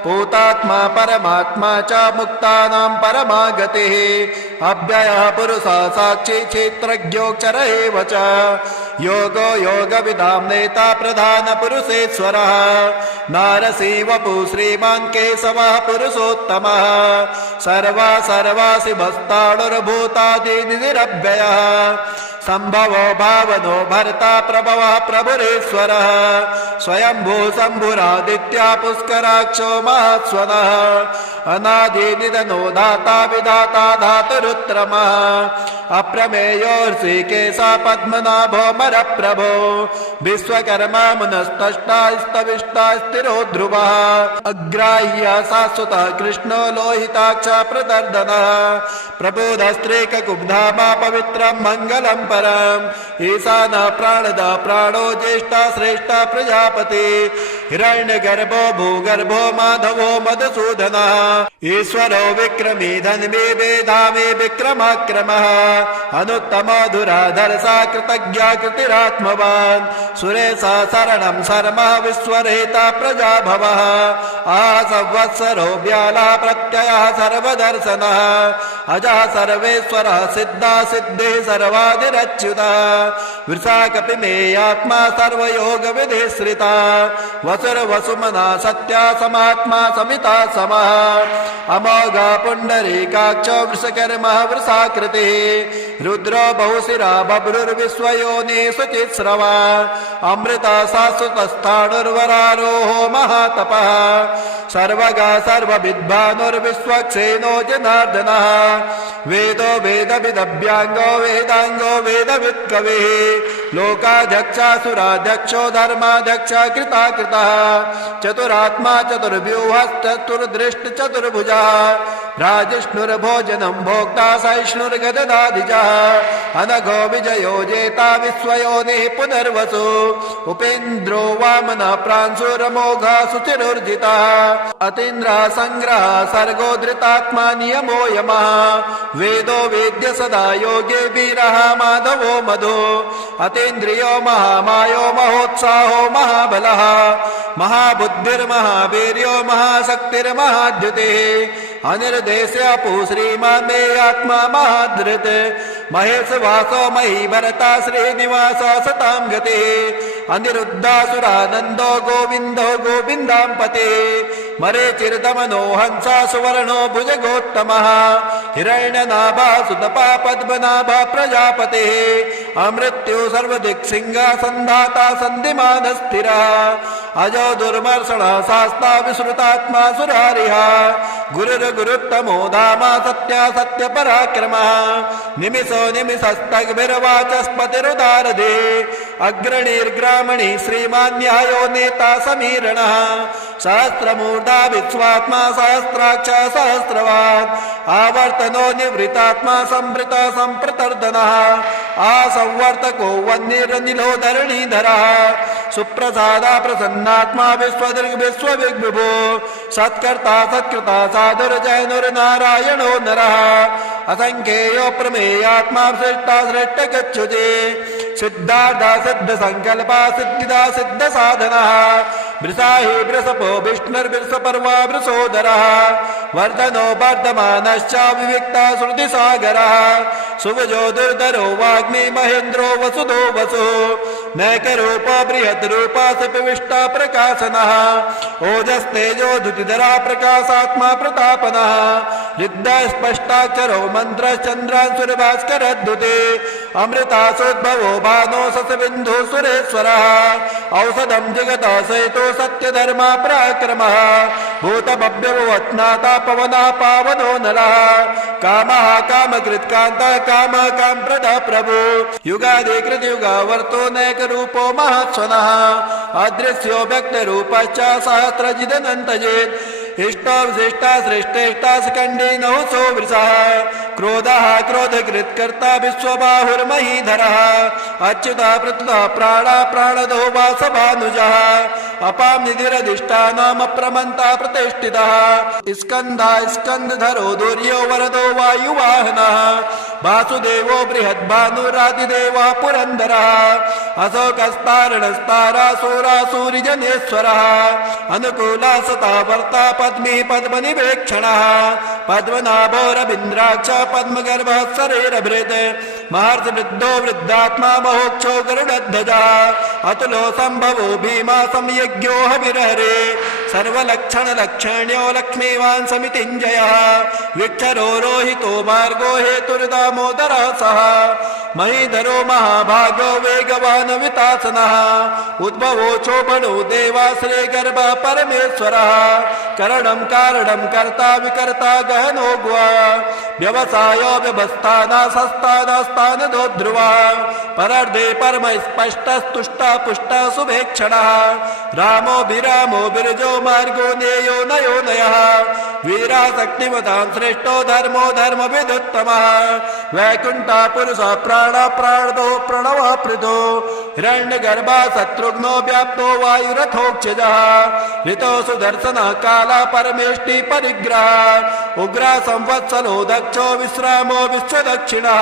भूतात्मा परमात्मा च मुक्तानां परमागतिः अव्ययः पुरुषः साक्षी क्षेत्रज्ञोऽक्षर एव च योगो योगविदां नेता प्रधानपुरुषेश्वरः नारसिंहवपु श्रीमान् केशवः पुरुषोत्तमः सर्वासि भस्ताणुर्भूतादिनिरव्ययः सम्भवो भावनो भर्ता प्रभवः प्रभुरेश्वरः स्वयंभू शम्भुरादित्या पुष्कराक्षो महास्वनः अनादिनिधनो दाता विधाता धातुरुत्तमः अप्रमेयो ऋषिकेशा पद्मनाभो मरप्रभो विश्वकर्मा मुनस्तष्टा स्तविष्टा स्थिरो ध्रुवः अग्राह्य शाश्वतः कृष्णो लोहिताक्ष प्रदर्दनः प्रबोधस्त्रीककुब्धामा पवित्रं मङ्गलं परम् ईशानः प्राणदः प्राणो ज्येष्ठा श्रेष्ठा प्रजापति हिरण्यगर्भो भूगर्भो माधवो मधुसूदनः ईश्वरो विक्रमी धन्वी वेधामी विक्रमाक्रमः अनुत्तमो धुराधर्षा कृतज्ञा कृतिरात्मवान् सुरेशः शरणं शर्मः विश्वरेता प्रजाभवः संवत्सरो व्यालः प्रत्ययः सर्वदर्शनः अजः सर्वेश्वरः सिद्धा सिद्धिः सर्वादिरच्युतः वृषा कपिमेयात्मा सर्वयोगविधिश्रिता वसुर्वसुमना सत्या समात्मा समिता समः अमोघा पुण्डरीकाक्षो वृषकर्मः वृषाकृतिः रुद्रो बहुशिरा बभ्रुर्विश्वयोनिः शुचिस्रवा अमृता शाश्वतस्थाणुर्वरारोहो महातपः सर्वगा सर्वविद्वानुर्विश्वक्सेनो जनार्दनः वेदो वेदविदभ्यांगो वेदांगो वेदवित्कविः लोकाध्यक्षासुराध्यक्षो धर्माध्यक्ष कृताकृतः चतुरात्मा चतुर्व्यूहश्चतुर्दृष्ट चतुर्भुजः राजिष्णुर्भोजनं भोक्ता सहिष्णुर्गददाधिजः अनघो विजयो जेता विश्वयोनिः पुनर्वसु उपेन्द्रो वामनः प्रांशुरमोघः शुचिरुर्जितः अतीन्द्रः संग्रहः सर्गो धृतात्मा नियमो यमः वेदो वेद्य सदा योगे वीरः माधवो मधु अतीन्द्रियो महामायो महोत्साहो महाबलः महाबुद्धिर्महावीर्यो महाशक्तिर्महाद्युतिः अनिर्देश्यपु श्रीमान् मे आत्मा महाधृत् महेशवासो महीभरता श्रीनिवासो सतां गतिः अनिरुद्धासुरानन्दो गोविन्दो गोविन्दाम्पते मरेचिर्दमनो हंसा सुवर्णो भुजगोत्तमः हिरण्यनाभा सुतपा पद्मनाभा प्रजापतिः अमृत्यु सर्वदिक्सिंहा सन्धाता सन्धिमानस्थिरः अजो दुर्मर्षण शास्ता विश्रुतात्मा सुरारिः गुरुर्गुरुत्तमो धाम सत्या सत्य पराक्रमः निमिषो निमिषस्तग्भिर्वाचस्पतिरुदारधे अग्रणीर्ग्रामणी श्रीमान्यायो नेता समीरणः सहस्रमूर्धा विश्वात्मा सहस्राक्ष सहस्रवान् आवर्तनो निवृतात्मा संवृत संप्रतर्दनः आसंवर्तको वह्निरनिलो धरणीधरः सुप्रसादा प्रसन्नात्मा विश्वदृग् विश्वविग्विभो सत्कर्ता सत्कृता साधुर्जैनुर्नारायणो नरः असंख्येयो प्रमेयात्मा श्रेष्ठा श्रेष्ठ गच्छुते सिद्धार्था सिद्ध संकल्पा सिद्धिदा सिद्ध साधनः वृषाहि वृषपो विष्णुर्वृषपर्वा वृषोदरः वर्धनो वर्धमानश्च विविक्ता श्रुतिसागरः सुवजो दुर्धरो वाग्मी महेन्द्रो वसुदो वसुः नैकरूप बृहद्रूप सपिविष्टा प्रकाशनः ओजस्तेजो धुतिधरा प्रकाशात्मा प्रतापनः रिद्धा स्पष्टाक्षरो मन्त्रश्चन्द्रांशुर्भास्करद्युते अमृतासोद्भवो भानो ससबिन्धु सुरेश्वरः औषधं जगतः सहितो सत्यधर्मा पराक्रमः भूतभव्यवत्नाता पवनः पावनो नरः कामः कामकृत्कान्तः कामः कामप्रदः प्रभु युगादिकृतयुगावर्तो नैकरूपो महत्स्वनः अदृश्यो व्यक्तरूपश्च सहस्रजिदनन्तजेत् इष्टो विशिष्टा श्रेष्ठेष्टा स्कन्धे नहुसो वृषः क्रोधः क्रोधकृत्कर्ता विश्वबाहुर्महीधरः अच्युतः प्रत्युतः प्राणः प्राणदो वासभानुजः अपां निधिरधिष्ठानमप्रमन्ता प्रतिष्ठितः स्कन्धः स्कन्धधरो दुर्यो वरदो वायुवाहनः वासुदेवो बृहद्भानुरादिदेवः पुरन्दरः अशोकस्तारणस्तारासुरासुरिजनेश्वरः अनुकूला सता वर्ता पद्मी पद्मनिवेक्षणः पद्मनाभोरविन्द्राक्ष पद्मगर्भः शरीरभृत् महर्षवृद्धो वृद्धात्मा महोक्षो गरुडध्वजः अतुलो सम्भवो भीमा संयज्ञो हविर्हरे सर्वलक्षणलक्षण्यो लक्ष्मीवान् समितिञ्जयः विक्षरो रोहितो मार्गो हेतुर्दामोदरः सः महीधरो महाभागो वेगवान् वितासनः उद्भवो चोभनो देवाश्रे गर्भः परमेश्वरः करणं कारणं कर्ता विकर्ता गहनो गुहा व्यवसायो व्यवस्थाना सस्तानस्तानदो ध्रुवः परर्धे परम स्पष्टस्तुष्टा पुष्टा शुभेक्षणः रामो विरामो बिरजो मार्गो नेयो नयो नयः वीराशक्तिमतां श्रेष्ठो धर्मो धर्मविदुत्तमः वैकुण्ठा पुरुषः प्राणः प्राणदो प्रणवः पृथो हिरण्यगर्भः शत्रुघ्नो व्याप्तो वायुरथोक्षजः ऋतो सुदर्शनः कालः परमेष्टि परिग्रहः उग्रः संवत्सरो दक्षो विश्रामो विश्वदक्षिणः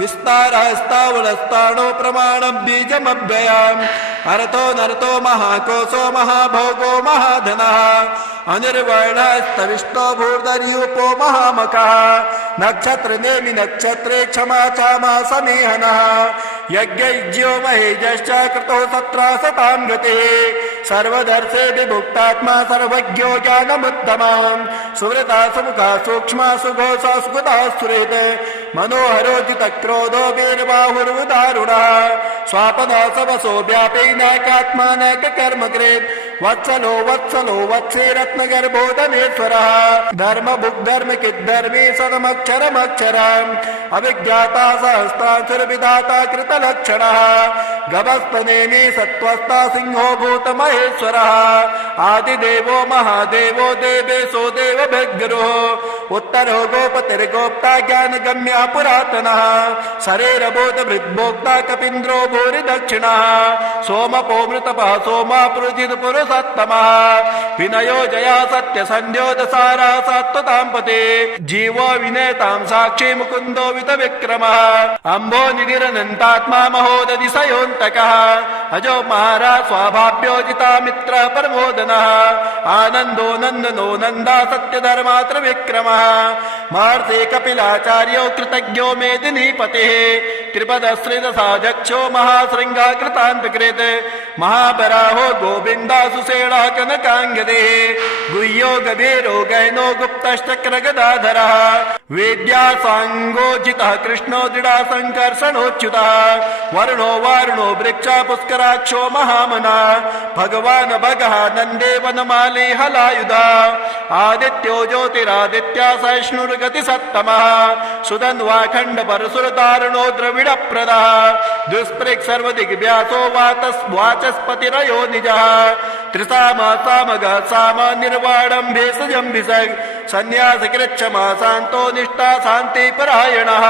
विस्तारः स्थावरस्ताणो प्रमाणं बीजमव्ययम् अर्थो नरतो महाकोशो महाभोगो महाधनः अनिर्वर्णस्तविष्टो भूर्धर्यूपो महामकः नक्षत्र नेमि नक्षत्रे क्षमा चामा समेहनः यज्ञज्यो महेजश्च कृतो सत्रा सतां गतिः सर्वदर्शे विभुक्तात्मा सर्वज्ञो ज्ञानमुत्तमम् सुवृता सुमुखा सूक्ष्मा सुघोषा सुगता सुहृत् मनोहरो जितक्रोधो वीरबाहुरुदारुणः स्वापदा सवसो व्यापी नैकात्मा नैककर्मकृत् वत्सलो वत्सलो वत्से रत्नगर्भो धनेश्वरः धर्मभुग्धर्मकिद्धर्मी सदमक्षरमक्षरम् अभिज्ञाता सहस्रांशुर्विधाता कृतलक्षणः गभस्तनेमि सत्त्वस्था सिंहो भूतमहेश्वरः आदिदेवो महादेवो देवेशो देवभिर्गुरुः उत्तरो गोपतिर्गोप्ता ज्ञानगम्या पुरातनः शरीरबोधभृद्भोक्ता कपीन्द्रो भूरिदक्षिणः सोमपो मृतपः सोमा पुरुजित् पुरुषोत्तमः विनयो जया सत्यसन्ध्यो दसारा सात्वतां पते जीवो विनेतां साक्षी मुकुन्दो वितविक्रमः अम्भो निधिरनन्तात्मा महोदधिशयोऽन्तकः अजो महाराज स्वाभाव्योजिता मित्र प्रमोदनः आनन्दो नन्दनो नन्दा सत्यधर्मात्र विक्रमः महर्षि कपिलाचार्यो कृतज्ञो मेदिनीपतिः त्रिपदश्रितसाध्यक्षो महाशृङ्गा कृतान्तकृत् महाबराहो गोविन्दासुसेणः कनकाङ्गदे गुह्यो गभीरो गैनो गुप्तश्चक्रगदाधरः वेद्यासाङ्गोजितः कृष्णो दृढासङ्कर्षणोच्युतः वर्णो वारुणो वृक्षा पुष्कराक्षो महामना भगवान् भगः नन्दे वनमाली हलायुधा आदित्यो ज्योतिरादित्या सहिष्णुर्गतिसत्तमः सुधन्वाखण्ड परशुरदारुणो द्रविडप्रदः दुष्पृक् सर्वदिग्व्यासो वाचस्पतिरयो निजः त्रिसामा सामगः साम निर्वाणं भेषजं भिषग् सन्न्यासकृच्छमा शान्तो निष्ठा शान्तिपरायणः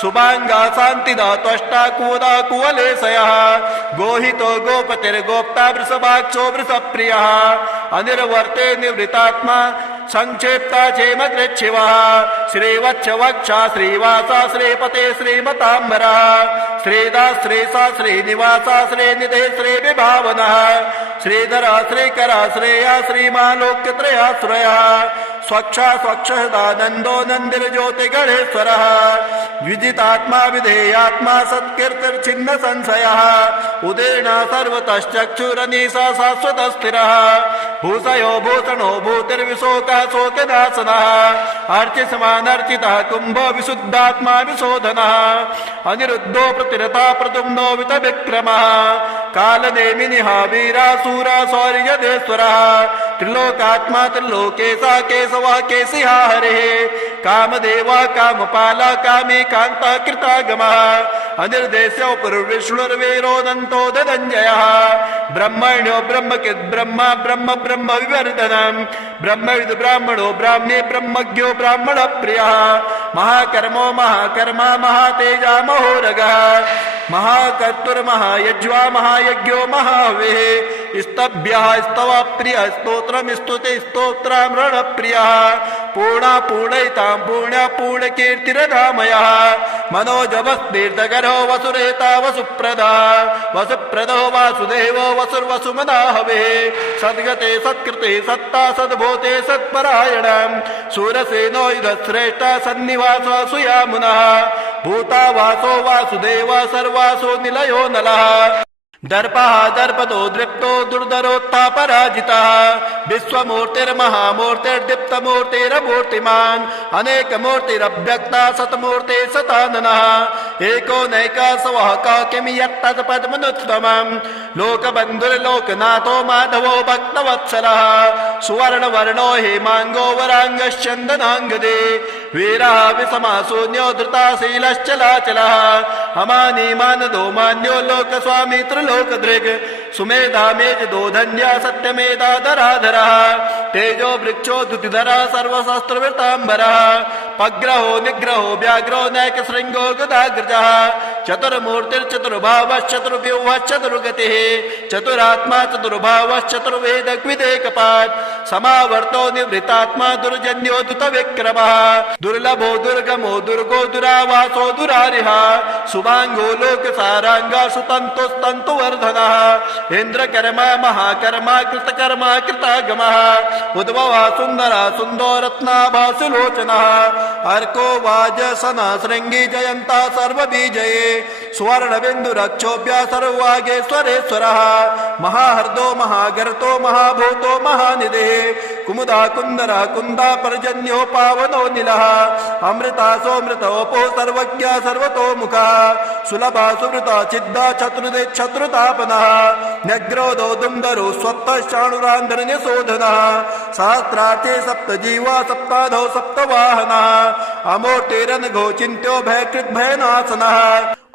शुभाङ्गा शान्तिदा त्वष्टा कुवदा कुवलेशयः गोहितो गोपतिर्गोप्ता वृषभाक्षो वृषप्रियः अनिर्वर्ते निवृतात्मा संक्षेप्ता क्षेमकृच्छिवः श्रीवत्स वक्षा श्रीवासा श्रीपते श्रीमताम्बरः श्रीदा श्रीसा श्रीनिवासा श्रीनिधे श्रीविभावनः श्रीधरा श्रीकरा श्रेया श्रीमालोक्यत्रयाश्रयः स्वक्षा स्वक्षदानन्दो नन्दिर्ज्योतिगणेश्वरः विजितात्मा विधेयात्मा सत्कीर्तिर्छिन्न संशयः उदेन सर्वतश्चक्षुरनीसा शाश्वतस्थिरः भूषयो भूषणो भूतिर्विशोकः शोकनाशनः अर्चिसमानर्चितः कुम्भो विशुद्धात्मा विशोधनः अनिरुद्धो प्रतिरथा प्रद्युम्नो वितविक्रमः कालनेमिनिः वीरासूरा शौर्यदेश्वरः त्रिलोकात्मा त्रिलोकेशः केशवः केशिहा हरिः कामदेवः कामपालः कामी कान्ता कृतागमः अनिर्देश्यो पुरुर्विष्णुर्वीरोऽनन्तो धनञ्जयः ब्रह्मण्यो ब्रह्मकिद् ब्रह्म ब्रह्म ब्रह्म विवर्धनम् ब्रह्मविद् ब्राह्मणो ब्राह्मणे ब्रह्मज्ञो ब्राह्मण प्रियः महाकर्मो महाकर्मा महातेजा महोरगः महाकर्तुर्महायज्वा महायज्ञो महाहविः स्तभ्यः स्तवः प्रियः स्तोत्रम् स्तुते स्तोत्रम् प्रियः पूर्णा पूर्णयितां पूर्ण्या पूर्णकीर्तिरधामयः मनोजवस्तीर्थकरो वसुरेता वसुप्रदा वसुप्रदो वासुदेवो वसुर्वसुमना हविः सद्गते सत्कृते सत्ता सद्भूते सत्परायणम् शूरसेनो युधश्रेष्ठ सन्निवास सुयामुनः भूतावासो वासुदेव सर्वासो निलयो नलः दर्पः दर्पदो दृप्तो दुर्धरोत्थापराजितः विश्वमूर्तिर्महामूर्तिर्दीप्तमूर्तिरमूर्तिमान् अनेकमूर्तिरभ्यक्ता शतमूर्ते शताननः एको नैकासवः किमि यत्तत्पद्मनुत्तमम् लोकबन्धुर्लोकनाथो माधवो भक्तवत्सलः सुवर्णवर्णो हेमाङ्गो वराङ्गश्चन्दनाङ्गदे वीरः विषमाशून्यो धृताशीलश्चलाचलः अमानीमानदो मान्यो लोकस्वामी लोकदृग् सुमेधामेज दोधन्या सत्यमेधा धराधरः तेजो वृक्षो दुतिधरः सर्वशास्त्रवृताम्बरः पग्रहो निग्रहो व्याघ्रो नैक शृंगो गदाग्रजः चतुर्मूर्तिर्चतुर्भावश्चतुर्व्यूहश्चतुर्गतिः चतुरात्मा चतुर्भावश्चतुर्वेदग्विदेकपात् समावर्तो निवृतात्मा दुर्जन्यो दुतविक्रमः दुर्लभो दुर्गमो दुर्गो दुरावासो दुरारिः शुभांगो लोकसारांगा सुतन्तुस्तन्तु वर्धनः इंद्रकर्मा महाकर्मा कृतकर्मा कृतागमः उद्भवः सुन्दरः सुन्दो रत्नाभा सुलोचनः अर्को वाजसना शृंगी जयन्ता सर्वबीजये सुवर्णबिन्दुरक्षोभ्य सर्ववागेश्वरेश्वरः महाहर्दो महागर्तो महाभूतो महानिधिः कुमुदा कुन्दरा कुन्दा पर्जन्यो पावनो निलः अमृता सोमृतोपो सर्वज्ञ सर्वतोमुखः सुलभा सुमृता चिद्दा चतुर्दे शत्रुतापनः न्यग्रोधो दुन्दरो स्वत्तश्चाणुरान्धरण्यशोधनः सहस्रार्थे सप्तजीवा सप्ताधौ सप्तवाहनः अमूर्तिरनघो चिन्त्यो भयकृद्भयनाशनः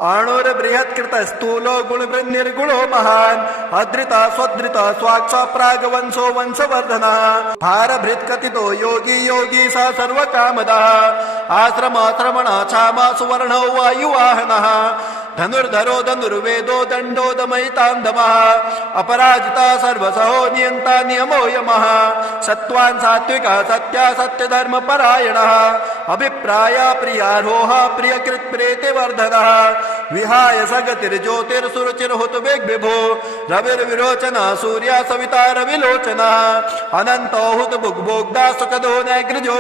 आणुर्बृहत्कृत स्थूलो गुणवृन्निर्गुणो महान् अधृता स्वधृता स्वाक्षा प्रागवंशो वंशवर्धनः भारभृत्कथितो योगी योगी स सर्वकामदः आश्रमाश्रमणा क्षामा सुवर्णो वायुवाहनः धनुर्धरो धनुर्वेदो दण्डो दमयितान्दमः अपराजिता सर्वसहो नियन्ता नियमो यमः सत्त्वान् सात्विका सत्या सत्यधर्मपरायणः अभिप्राय प्रियारोह प्रियकृत् प्रेतिवर्धनः विहाय सगतिर्ज्योतिर्सुरुचिर्हुत विभो रविर्विरोचना सूर्या सविता रविलोचना अनंतो हुत भुग्भोग्धा सुखदो नैग्रजो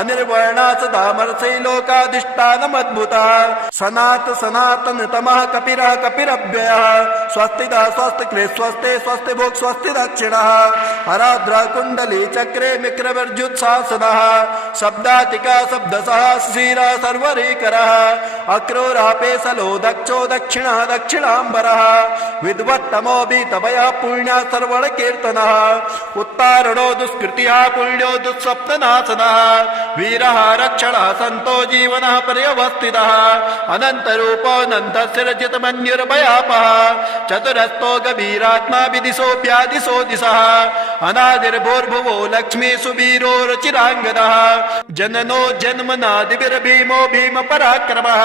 अनिर्वर्णा सदामर्षै लोकाधिष्ठानमद्भुता सनातन तमः कपिरः कपिरव्ययः स्वस्तिदा स्वस्तिक्ले स्वस्ते स्वस्ति भोग स्वस्ति दक्षिणः हराद्रा कुंडली चक्रे मिक्रवर्जुत्सासनः शब्दातिका शब्दसः शिशिरा सर्वरीकरः अक्रोरापे सलो दक्षो दक्षिणः दक्षिणाम्बरः विद्वत्तमो बीतभयः पुण्यः सर्वण कीर्तनः उत्तारणो दुष्कृतिः पुण्यो दुःस्वप्ननाशनः वीरः रक्षणः सन्तो जीवनः पर्यवस्थितः अनन्तरूपो नन्दस्य रचितमन्युर्भयापः चतुरस्तो गभीरात्मा विदिशोऽप्यादिशो दिशः अनादिर्भूर्भुवो लक्ष्मी सुवीरो रुचिराङ्गदः जननो जन्मनादिभिर्भीमो भीम पराक्रमः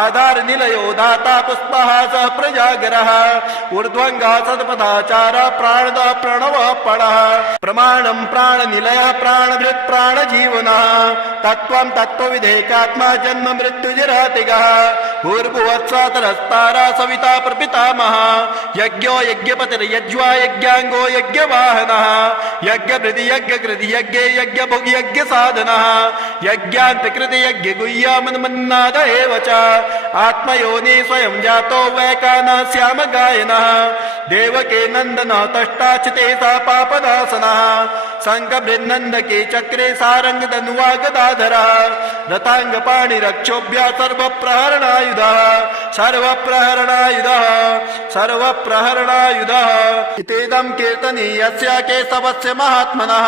आधार निलयो दाता पुष्पः सह प्रजागरः ऊर्ध्वङ्गा सदपदाचार प्राणद प्रणव पणः प्रमाणं प्राणनिलयः प्राणभृत् प्राणजीवनः तत्त्वं तत्त्वविधेकात्मा जन्म मृत्युजरातिगः भूर्भुवत्सातरस्तारा सविता प्रपितामह यज्ञो यज्ञपतिर्यज्वा यज्ञाङ्गो यज्ञवाहनः यज्ञभृति यज्ञकृति यज्ञे यज्ञभुग् यज्ञसाधनः यज्ञान्तकृति यज्ञगुह्यामन्मन्नाद एव च आत्मयोनि स्वयं जातो वैकानः श्याम गायनः देवके नन्दनः तष्टाचिते सा पापनाशनः शङ्खबृन्नन्दके चक्रे सारङ्गधनुवा गदाधरः रथाङ्गपाणिरक्षोभ्यः सर्वप्रहरणायुधः सर्वप्रहरणायुधः सर्वप्रहरणायुधः इतेदं कीर्तनीयस्य केशवस्य महात्मनः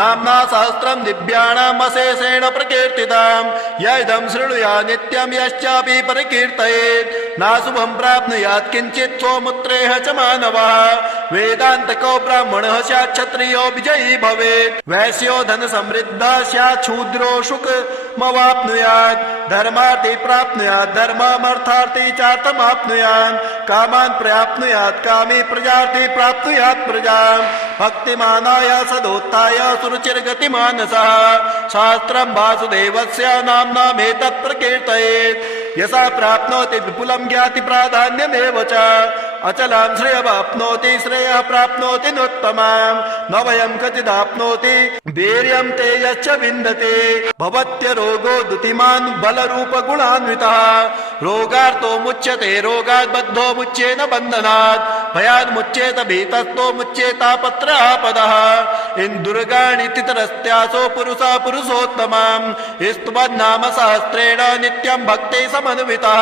नाम्ना सहस्रं दिव्याणाम् अशेषेण प्रकीर्तितम् य इदं शृणुया नित्यं यश्चापि परिकीर्तयेत् नाशुभं प्राप्नुयात् किञ्चित् स्वमुत्रेह च मानवः वेदान्तको ब्राह्मणः स्यात् क्षत्रियो विजयी भवेत् वैश्यो धन समृद्धः स्यात् शूद्रो सुखमवाप्नुयात् धर्मार्थी प्राप्नुयात् धर्ममर्थार्थी चार्थमाप्नुयात् कामान् प्राप्नुयात् कामी प्रजार्थी प्राप्नुयात् प्रजाम् भक्तिमानाय सदोत्थाय सुरुचिर्गतिमानसः शास्त्रं वासुदेवस्य नाम्नामेतत् प्रकीर्तयेत् यसा प्राप्नोति विपुलं ज्ञाति प्राधान्यमेव च अचलां श्रेयवाप्नोति श्रेयः प्राप्नोति नोत्तमां न वयं क्वचिदाप्नोति वीर्यं तेजश्च विन्दते भवत्य रोगो दुतिमान् बलरूप गुणान्वितः रोगार्तो मुच्यते रोगात् बद्धो मुच्येन बन्धनात् भयात् मुच्येत भीतस्थो मुच्येतापत्र आपदः इन्दुर्गाणि तितरस्त्यासो पुरुषः पुरुषोत्तमां स्तुवन्नाम सहस्रेण नित्यं भक्ते समन्वितः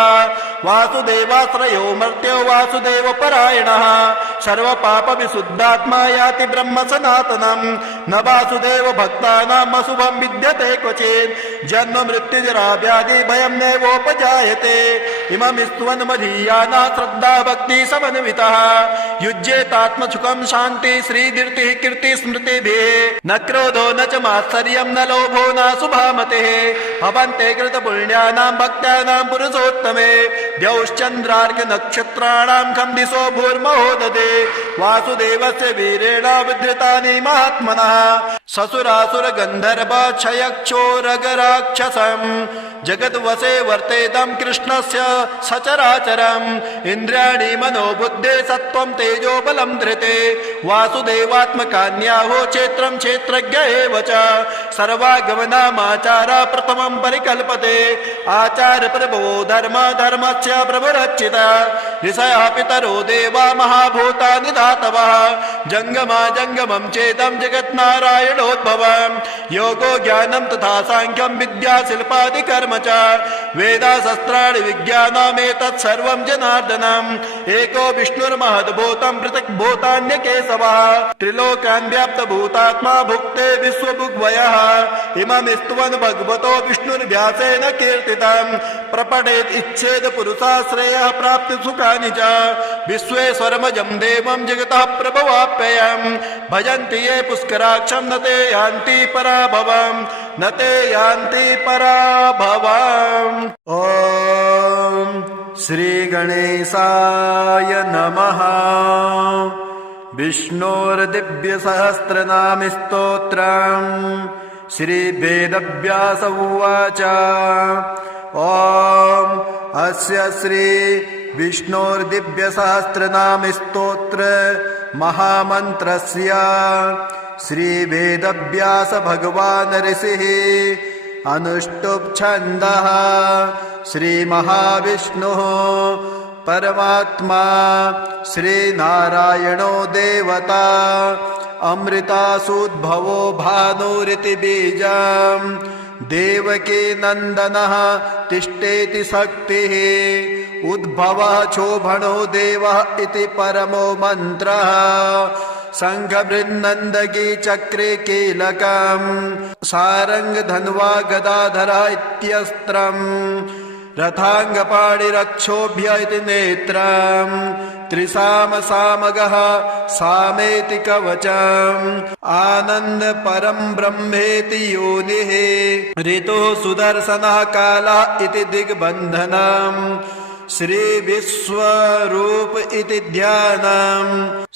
वासुदेवाश्रयो मर्त्यो वासुदेव परायणः सर्वपाप विशुद्धात्मा याति ब्रह्म सनातनं न वासुदेव भक्तानाम् अशुभं विद्यते क्वचित् जन्म मृत्युजरा व्याधि भयं नैवोपजायते इमं स्तुवन् मदीयानाः श्रद्धा भक्ति समन्वितः युज्येतात्मसुखं शान्ति श्रीदीर्तिः कीर्ति स्मृतिभिः न क्रोधो न च मात्सर्यं न लोभो न शुभामतिः भवन्ते कृतपुण्यानां भक्तानां पुरुषोत्तमे द्यौश्चन्द्रार्घ नक्षत्राणां खं दिशो भूर्महोदधे वासुदेवस्य वीरेण विधृतानि महात्मनः ससुरासुर गन्धर्व क्षयक्षोरगराक्षसं जगद्वसे वर्तेदं कृष्णस्य सचराचरम् इन्द्रियाणि मनोबुद्धे सत्त्वं तेजो बलं धृते वासुदेवात्मकान्याहो क्षेत्रं क्षेत्रज्ञ एव च सर्वागमनामाचार प्रथमं परिकल्पते आचार प्रभो धर्म धर्मस्य प्रभुरच्चिता ऋषयः पितरो देवा महाभूतानि धातवः जङ्गमा जङ्गमं चेदं जगन्नारायणोद्भवम् योगो ज्ञानं तथा साङ्ख्यं विद्या शिल्पादिकर्म च वेदाशस्त्राणि विज्ञानमेतत् सर्वं जनार्दनम् एको विष्णुर्महद्भूतं पृथक् भूतान्यकेशवः त्रिलोकान् व्याप्तभूतात्मा भुक्ते विश्वभुग्वयः इमं स्तुवन् भगवतो विष्णुर्व्यासेन कीर्तितं प्रपठेत् इच्छेद पुरुषाश्रयः प्राप्ति सुखानि च विश्वेश्वरमजं देवं जगतः प्रभवाप्ययम् भजन्ति ये पुष्कराक्षं न ते यान्ति पराभवम् न ते यान्ति पराभवम्। ॐ श्री गणेशाय नमः। विष्णोर्दिव्य सहस्रनाम स्तोत्रम् श्रीवेदव्यास उवाच ॐ अस्य श्री विष्णोर्दिव्यसहस्रनामस्तोत्र महामन्त्रस्य श्रीवेदव्यास भगवान् ऋषिः अनुष्टुप् छन्दः श्रीमहाविष्णुः परमात्मा श्रीनारायणो देवता अमृतासूद्भवो भानुरिति बीजम् देवकी नन्दनः तिष्ठेति शक्तिः उद्भवः शोभनो देवः इति परमो मन्त्रः शङ्खबृन्नन्दगी चक्रे कीलकम् सारङ्गधन्वा गदाधरा इत्यस्त्रम् रथाङ्गपाणिरक्षोभ्य इति नेत्रम् त्रिसामसामगः सामेति कवचम् आनन्द परं ब्रह्मेति योनिः ऋतुः सुदर्शनः कालः इति दिग्बन्धनम् श्रीविश्वरूप इति ध्यानम्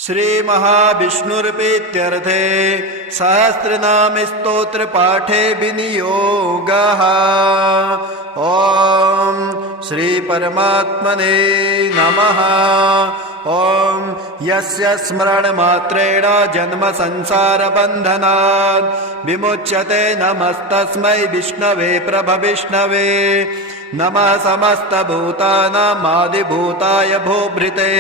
श्रीमहाविष्णुर्प्रीत्यर्थे सहस्रनाम स्तोत्र पाठे विनियोगः। ॐ श्री परमात्मने नमः। ॐ यस्य स्मरणमात्रेण जन्म संसार बन्धनात् विमुच्यते नमस्तस्मै विष्णवे प्रभविष्णवे नमः समस्तभूतानामादिभूताय भूभृते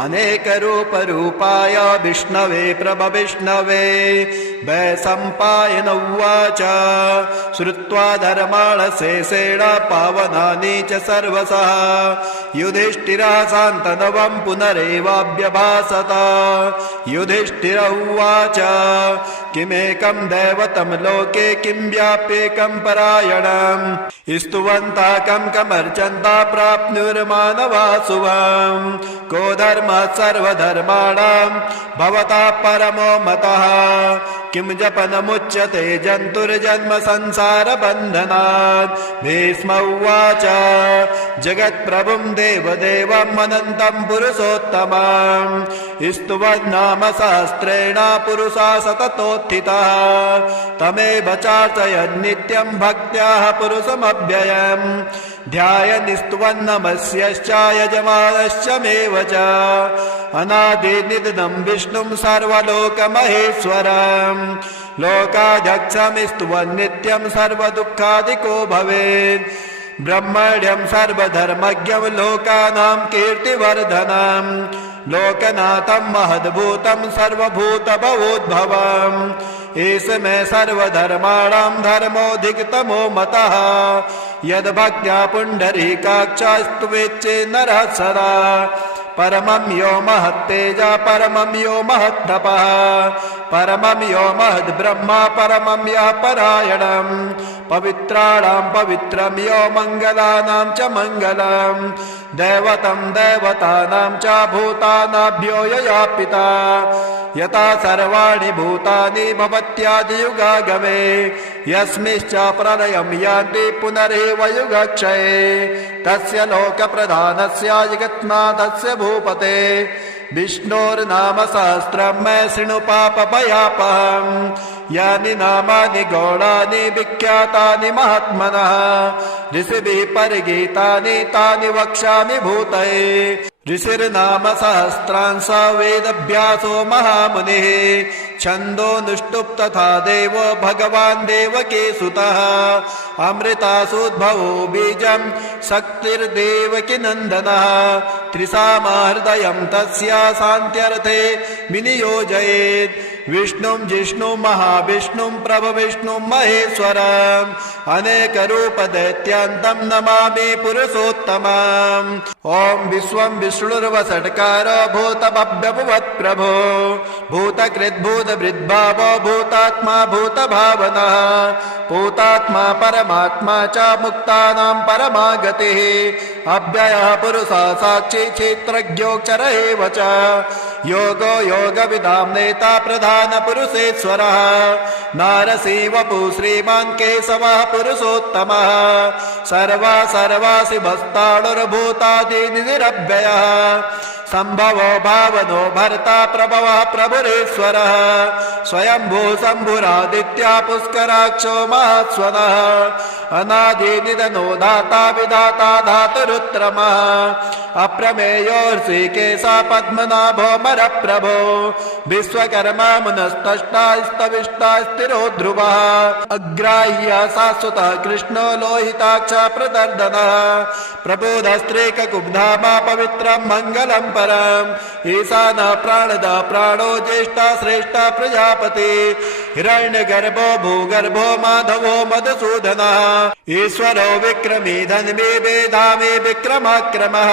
अनेकरूपरूपाय विष्णवे प्रभविष्णवे। वैशम्पायन उवाच श्रुत्वा धर्माणशेषेण पावनानि च सर्वशः युधिष्ठिरः शान्तनवं पुनरेवाभ्यभाषत। युधिष्ठिर उवाच किमेकं दैवतं लोके किं व्याप्येकं परायणम् स्तुवन्तः कं कमर्चन्तः प्राप्नुर्मानवा शुभम् को धर्मः सर्वधर्माणां भवतः परमो मतः किं जपनमुच्यते जन्तुर्जन्म संसार बन्धनात्। भीष्म उवाच जगत्प्रभुं देवदेवम् अनन्तं पुरुषोत्तमम् स्तुवन्नाम सहस्रेण पुरुषा सततोत्थितः तमेव चार्चयन्नित्यं भक्त्याः पुरुषमव्ययम् ध्यायन् स्तुवन्नमस्यश्च यजमानश्च मेव च अनादिनिधनं विष्णुं सर्वलोकमहेश्वरम् लोकाध्यक्षं स्तुवन्नित्यं सर्वदुःखादिको भवेत् ब्रह्मण्यं सर्वधर्मज्ञं लोकानां कीर्तिवर्धनम् लोकनाथं महद्भूतं सर्वभूतभवोद्भवम् एष मे सर्वधर्माणां धर्मोऽधिकतमो मतः यद्भक्त्या पुण्डरीकाक्षस्तुवेच्चे नरः सदा परमं यो महत्तेज परमं यो महत्तपः परमं यो महद्ब्रह्म परमं यः परायणम् पवित्राणां पवित्रं यो मङ्गलानां च मङ्गलम् दैवतं दैवतानां च भूतानाभ्यो यया पिता यथा सर्वाणि भूतानि भवत्यादियुगागमे यस्मिश्च प्रलयं यान्ति पुनरेव युगक्षये तस्य लोकप्रधानस्य जगन्नाथस्य भूपते विष्णोर्नाम सहस्रं मे शृणु पापभयापहम् यानि नामानि गौणानि विख्यातानि महात्मनः ऋषिभिः परिगीतानि तानि वक्ष्यामि भूतये। ऋषिर्नाम सहस्रांश वेदभ्यासो महामुनिः छन्दोऽनुष्टुप् तथा देवो भगवान् देवकी सुतः अमृतासूद्भवो बीजं शक्तिर्देवकी नन्दनः त्रिसामहृदयं तस्य शान्त्यर्थे विनियोजयेत् विष्णुं जिष्णुं महाविष्णुं प्रभविष्णुं महेश्वरम् अनेकरूपदैत्यान्तं नमामि पुरुषोत्तमम्। ॐ विश्वं विष्णुर्वषट्कारो भूतभव्यभुवत्प्रभो भूतकृद्भूतभृद्भावो भूतात्मा भूतभावनः भूतात्मा परमात्मा च मुक्तानां परमागतिः अव्ययः पुरुषः साक्षी क्षेत्रज्ञोऽक्षर एव च योगो योगविदां नेता प्रधानपुरुषेश्वरः नारसिंहवपुः श्रीमान् केशवः पुरुषोत्तमः सर्वा सर्वासि भस्ताणुर्भूतादिनिरव्ययः संभवो भावनो भर्ता प्रभवः प्रभुरेश्वरः स्वयंभू शंभुरादित्या पुष्कराक्षो महास्वनः अनादि निधनो दाता विधाता धातुरुत्तमः अप्रमेयोर्षिकेशा पद्मनाभो मरप्रभो विश्वकर्मा मुनस्तष्टा स्तविष्टा स्थिरो ध्रुवः अग्राह्य शाश्वतः कृष्णो लोहिताक्ष प्रदर्दनः प्रबोधस्त्रीककुब्धामा पवित्रं मङ्गलं परम् ईशानः प्राणदा प्राणो ज्येष्ठा श्रेष्ठा प्रजापति हिरण्यगर्भो भूगर्भो माधवो मधुसूदनः ईश्वरो विक्रमी धन्वी वेधामी विक्रमाक्रमः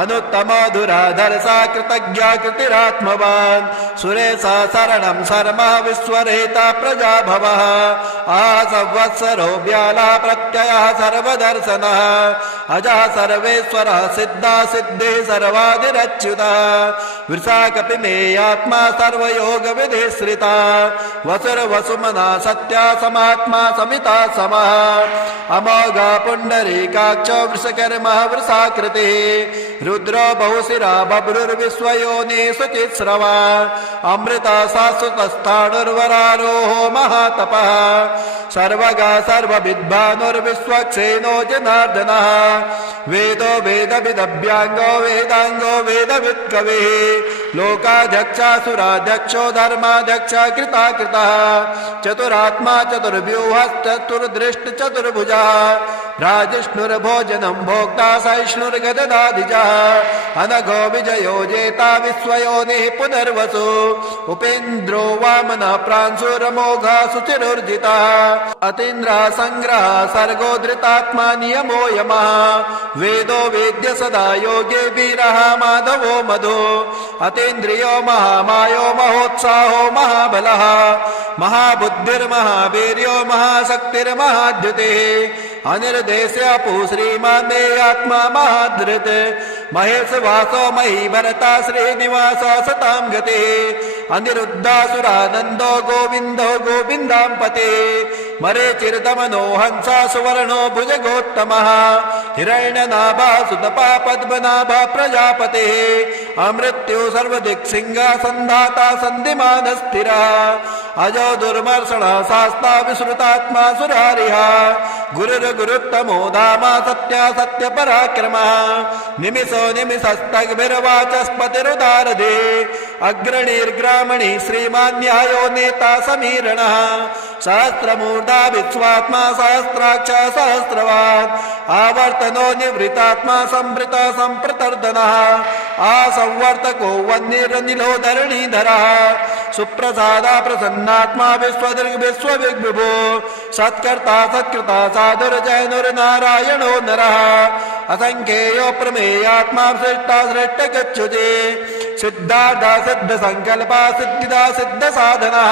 अनुत्तमो धुराधर्षा कृतज्ञा कृतिरात्मवान् सुरेशा शरणं शर्मः विश्वरेता प्रजा भवः आसंवत्सरो व्यालः प्रत्ययः सर्वदर्शनः अजः सर्वेश्वरः सिद्धा सिद्धिः सर्वादिरच्युतः वृषा कपिमेयात्मा सर्वयोगविधिश्रिता वसुर्वसुमना सत्या समात्मा समिता समः अमोघा पुण्डरीकाक्षो वृषकर्मः वृषाकृतिः रुद्रो बहुशिरा बभ्रुर्विश्वयोनिः शुचिस्रवा अमृता शाश्वतस्थाणुर्वरारोहो महातपः सर्वगा सर्वविद्वानुर्विश्वक्सेनो जनार्दनः वेदो वेदविदभ्यांगो वेदांगो वेदवित्कविः लोकाध्यक्षासुराध्यक्षो धर्माध्यक्ष कृताकृतः चतुरात्मा चतुर्व्यूहश्चतुर्दृष्ट चतुर्भुजः राजिष्णुर्भोजनं भोक्ता सहिष्णुर्गददाधिजः अनघो विजयो जेता विश्वयोनिः पुनर्वसु उपेन्द्रो वामनः प्रांशुरमोघा सुचिरुर्जितः अतीन्द्रः संग्रहः सर्गो धृतात्मा नियमो यमः वेदो वेद्य सदा योगे वीरः माधवो मधु अतीन्द्रियो महामायो महोत्साहो महाबलः महाबुद्धिर्महावीर्यो महाशक्तिर्महाद्युतिः अनिर्देश्यपु श्रीमान् मे आत्मा महाधृत् महेश वासो मही भरता श्रीनिवास सतां गतिः अनिरुद्धासुरानन्दो गोविन्दो गोविन्दाम्पते मरीचिर्दमनो हंसा सुवर्णो भुजगोत्तमः हिरण्यनाभा सुतपा पद्मनाभा प्रजापतिः अमृत्यु सर्वदिक्सिंहासन्धाता सन्धिमान् स्थिरः अजो दुर्मर्षणः शास्ता विश्रुतात्मा सुरारिः गुरुर्गुरुत्तमो धामा सत्या सत्यपराक्रमः निमिषो निमिषस्तग्भिर्वाचस्पतिरुदारधे अग्रणीर्ग्रामणी श्रीमान् न्यायो नेता समीरणः सहस्रमूर्धा विश्वात्मा सहस्राक्ष सहस्रवान् आवर्तनो निवृतात्मा संवृत संप्रतर्दनः आसंवर्तको वह्निरनिलो धरणीधरः सुप्रसादा प्रसन्नात्मा विश्वदृग् विश्वविग्विभो सत्कर्ता सत्कृता साधुर्जैनुर्नारायणो नरः असंख्येयो प्रमेयात्मा श्रेष्ठा श्रेष्ठ गच्छुते सिद्धार्था सिद्ध संकल्पा सिद्धिदा सिद्ध साधनः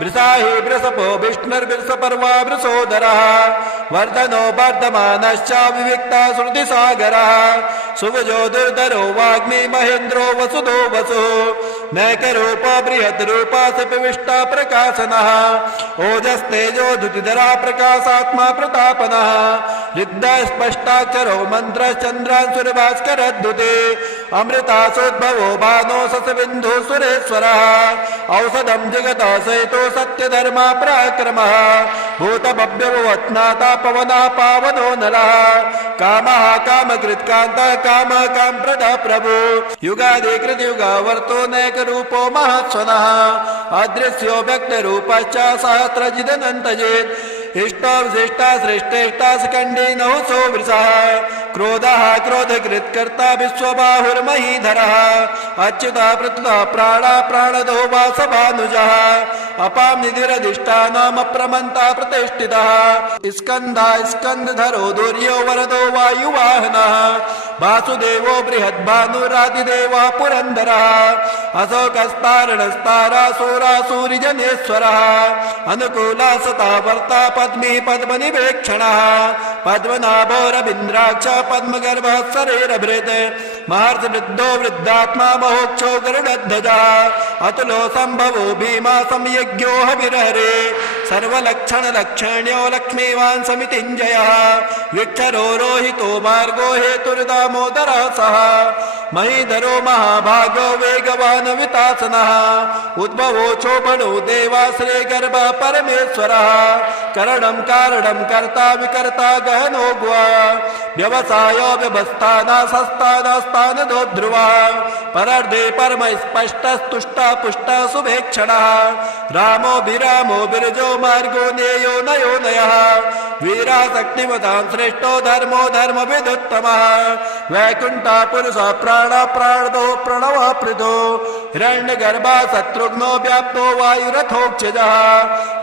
वृषाहि वृषपो विष्णुर्वृषपर्वा वृषोदरः वर्धनो वर्धमानश्च विविक्ता श्रुतिसागरः सुभजो दुर्धरो वाग्मी महेन्द्रो वसुदो वसु नैकरूपो बृहद्रूपा सपिविष्टा प्रकाशनः ओजस्तेजो धुतिधरा प्रकाशात्मा प्रतापनः रिद्धा स्पष्टाक्षरो मन्त्रश्चन्द्रांशुर्भास्करद्युते अमृतासोद्भवो भानो ससबिन्धु सुरेश्वरः औषधं जगतः सहितो सत्यधर्मा पराक्रमः भूतभव्यवत्नाता पवनः पावनो नरः कामः कामकृत्कान्तः कामः कामप्रदः प्रभु युगादि कृतयुगावर्तो नैकरूपो महात्स्वनः अदृश्यो व्यक्तरूपश्च सहस्रजिदनन्तजेत् इष्टो विशिष्टा श्रेष्ठेष्टा स्कंडी नहुसो वृषः क्रोधः क्रोधकृत्कर्ता विश्वबाहुर्महीधरः अच्युतः प्रतुतः प्राणा प्राणदो वासभानुजः अपां निधिरधिष्ठानमप्रमन्ता प्रतिष्ठितः स्कन्धा स्कन्धधरो दुर्यो वरदो वायुवाहनः वासुदेवो बृहद्भानुरादिदेवः पुरन्दरः अशोकस्तारणस्तारासुरासुरिजनेश्वरः अनुकूला सता वर्ता पद्मी पद्मनिवेक्षणः पद्मनाभो रवीन्द्राक्ष पद्मगर्भः शरीरभृत् महर्षिवृद्धो वृद्धात्मा महोक्षो गरुडध्वजः अतुलो सम्भवो भीमा संयज्ञो हविर्हरे सर्वलक्षणलक्षण्यो लक्ष्मीवान् समितिञ्जयः विक्षरो रोहितो मार्गो हेतुर्दामोदरः सः महीधरो महाभागो वेगवान वितासनः उद्भवो चोपणो देवाश्रे गर्भ परमेश्वरः करणं कारणं कर्ता विकर्ता गहनो गुहा व्यवसायो व्यवस्थाना सस्तानस्तानदो ध्रुवा परर्धे परम स्पष्टस्तुष्ट पुष्ट शुभेक्षणः रामो विरामो बिरजो मार्गो नेयो नयो नयः वीरा शक्तिमतां श्रेष्ठो धर्मो धर्मविदुत्तमः वैकुण्ठा पुरुष प्राण प्राणदो प्रणवापृतो हिरण्यगर्भा शत्रुघ्नो व्याप्तो वायुरथोक्षजः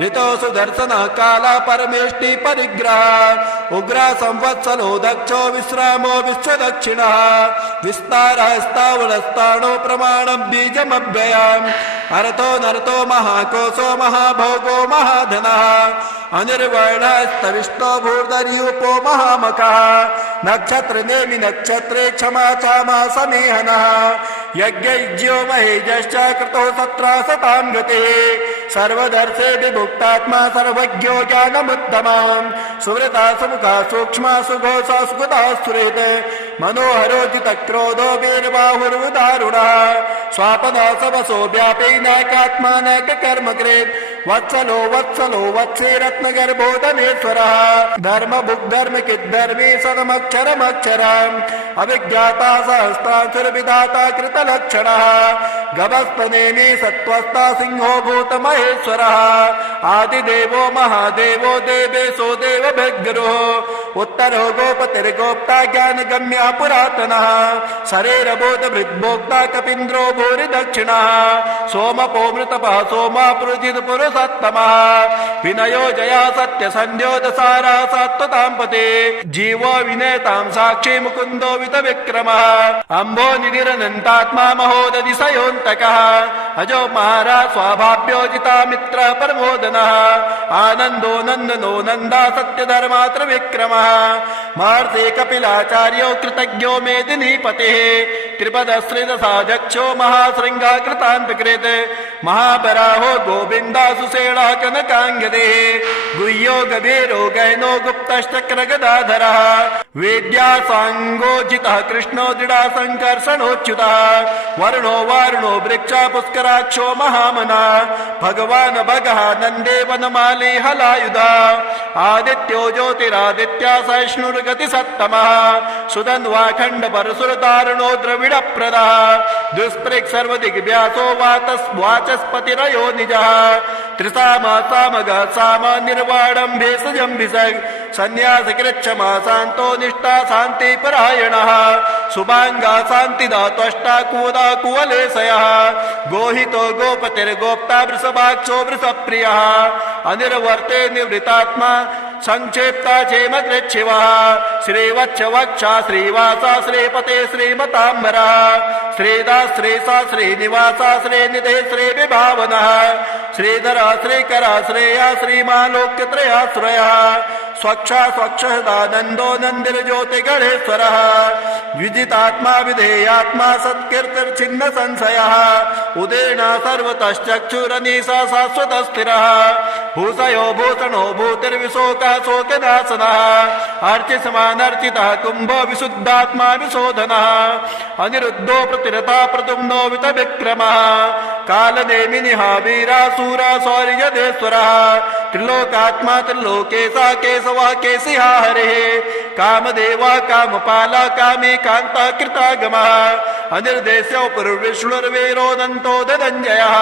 ऋतो सुदर्शनः काला परमेष्टि परिग्रह उग्र संवत्सलो दक्षो विश्रामो विश्वदक्षिणः विस्तारः स्थावरस्ताणो प्रमाणं बीजमव्ययम् अरतो नरतो महाकोशो महाभोगो महाधनः अनिर्वर्णस्तविष्टो भूर्धर्यूपो महामखः नक्षत्र नेमि नक्षत्रे क्षमा चामा समेहनः यज्ञज्यो महेजश्च कृतो सत्रा सतां गतिः सर्वदर्शे विभुक्तात्मा सर्वज्ञो ज्ञानमुत्तमम् सुवृता सुमुखा सूक्ष्मा सुघोषा सुगता सुहृत् मनोहरो जितक्रोधो वीरबाहुर्दारुणः स्वापदा सवसो व्यापैनाकात्मा नैककर्मकृत् वत्सलो वत्सलो वत्से रत्नगर्भो धनेश्वरः धर्मभुग्धर्मकिद्धर्मी सदमक्षरमक्षरम् अभिज्ञाता सहस्रांशुर्विधाता कृतलक्षणः गभस्तनेमि सत्त्वस्था सिंहो भूतमहेश्वरः आदिदेवो महादेवो देवेशो देवभिर्गुरुः उत्तरो गोपतिर्गोप्ता ज्ञानगम्या पुरातनः शरीरबोधभृद्भोक्ता कपीन्द्रो भूरिदक्षिणः सोमपो मृतपः सोमा पुरुजित् पुरुषोत्तमः विनयो जया सत्यसन्ध्यो दसारा सात्वतां जीवो विनेतां साक्षी मुकुन्दो वितविक्रमः अम्भो निधिरनन्तात्मा महोदधिशयोऽन्तकः अजो महाराज स्वाभाव्योजिता मित्र परमोदनः आनन्दो नन्दनो नन्दा सत्यधर्मात्र विक्रमः महर्षि कपिलाचार्यो कृतज्ञो मेदिनीपतिः त्रिपदश्रीदशाध्यक्षो महाशृङ्गा कृतान्तकृत् महाबराहो गोविन्दा सुषेणा कनकाङ्गदेः गुह्यो गभीरो गहनो गुप्तश्चक्रगदाधरः वेद्या साङ्गोजितः कृष्णो दृढा सङ्कर्षणोच्युतः वरुणो वारुणो वृक्षा पुष्कराक्षो महामना भगवान् भगः नन्दे वनमाली हलायुधा आदित्यो ज्योतिरादित्या सहिष्णुर्गतिसत्तमः सुधन्वाखण्ड परशुरतारुणो द्रविडप्रदः दुष्पृक् सर्वदिग्व्यासो वाचस्पतिरयो निजः त्रिसामा सामगः साम निर्वाणं भेषजं भिषग् सन्न्यासकृच्छमा शान्तो निष्ठा शान्तिपरायणः शुभाङ्गा शान्तिदा त्वष्टा कुवदा कुवलेशयः गोहितो गोपतिर्गोप्ता वृषभाक्षो वृषप्रियः अनिर्वर्ते निवृतात्मा संक्षेप्ता क्षेमकृच्छिवः श्रीवत्सवक्षा श्रीवासा श्रीपते श्रीमताम्बरः श्रीदा श्रीसा श्रीनिवासा श्रीनिधे श्रीविभावनः श्रीधरा श्रीकरा श्रेया श्रीमालोक्यत्रयाश्रयः स्वक्षा स्वक्षदानन्दो नन्दिर्ज्योतिगणेश्वरः विजितात्मा विधेयात्मा सत्कीर्तिर्छिन्न संशयः उदेन सर्वतश्चक्षुरनीशा शाश्वतस्थिरः भूषयो भूषणो भूतिर्विशोकः शोकनाशनः अर्चिसमानर्चितः कुम्भो विशुद्धात्मा विशोधनः अनिरुद्धो प्रतिरता प्रद्युम्नो वितविक्रमः कालनेमिनिः वीरासूरा शौर्यदेश्वरः त्रिलोकात्मा त्रिलोकेशा केशवः केशिहा हरिः कामदेवा कामपाला कामी कान्ता कृतागमः अनिर्देश्यो पुरुर्विष्णुर्वीरोऽनन्तो धनञ्जयः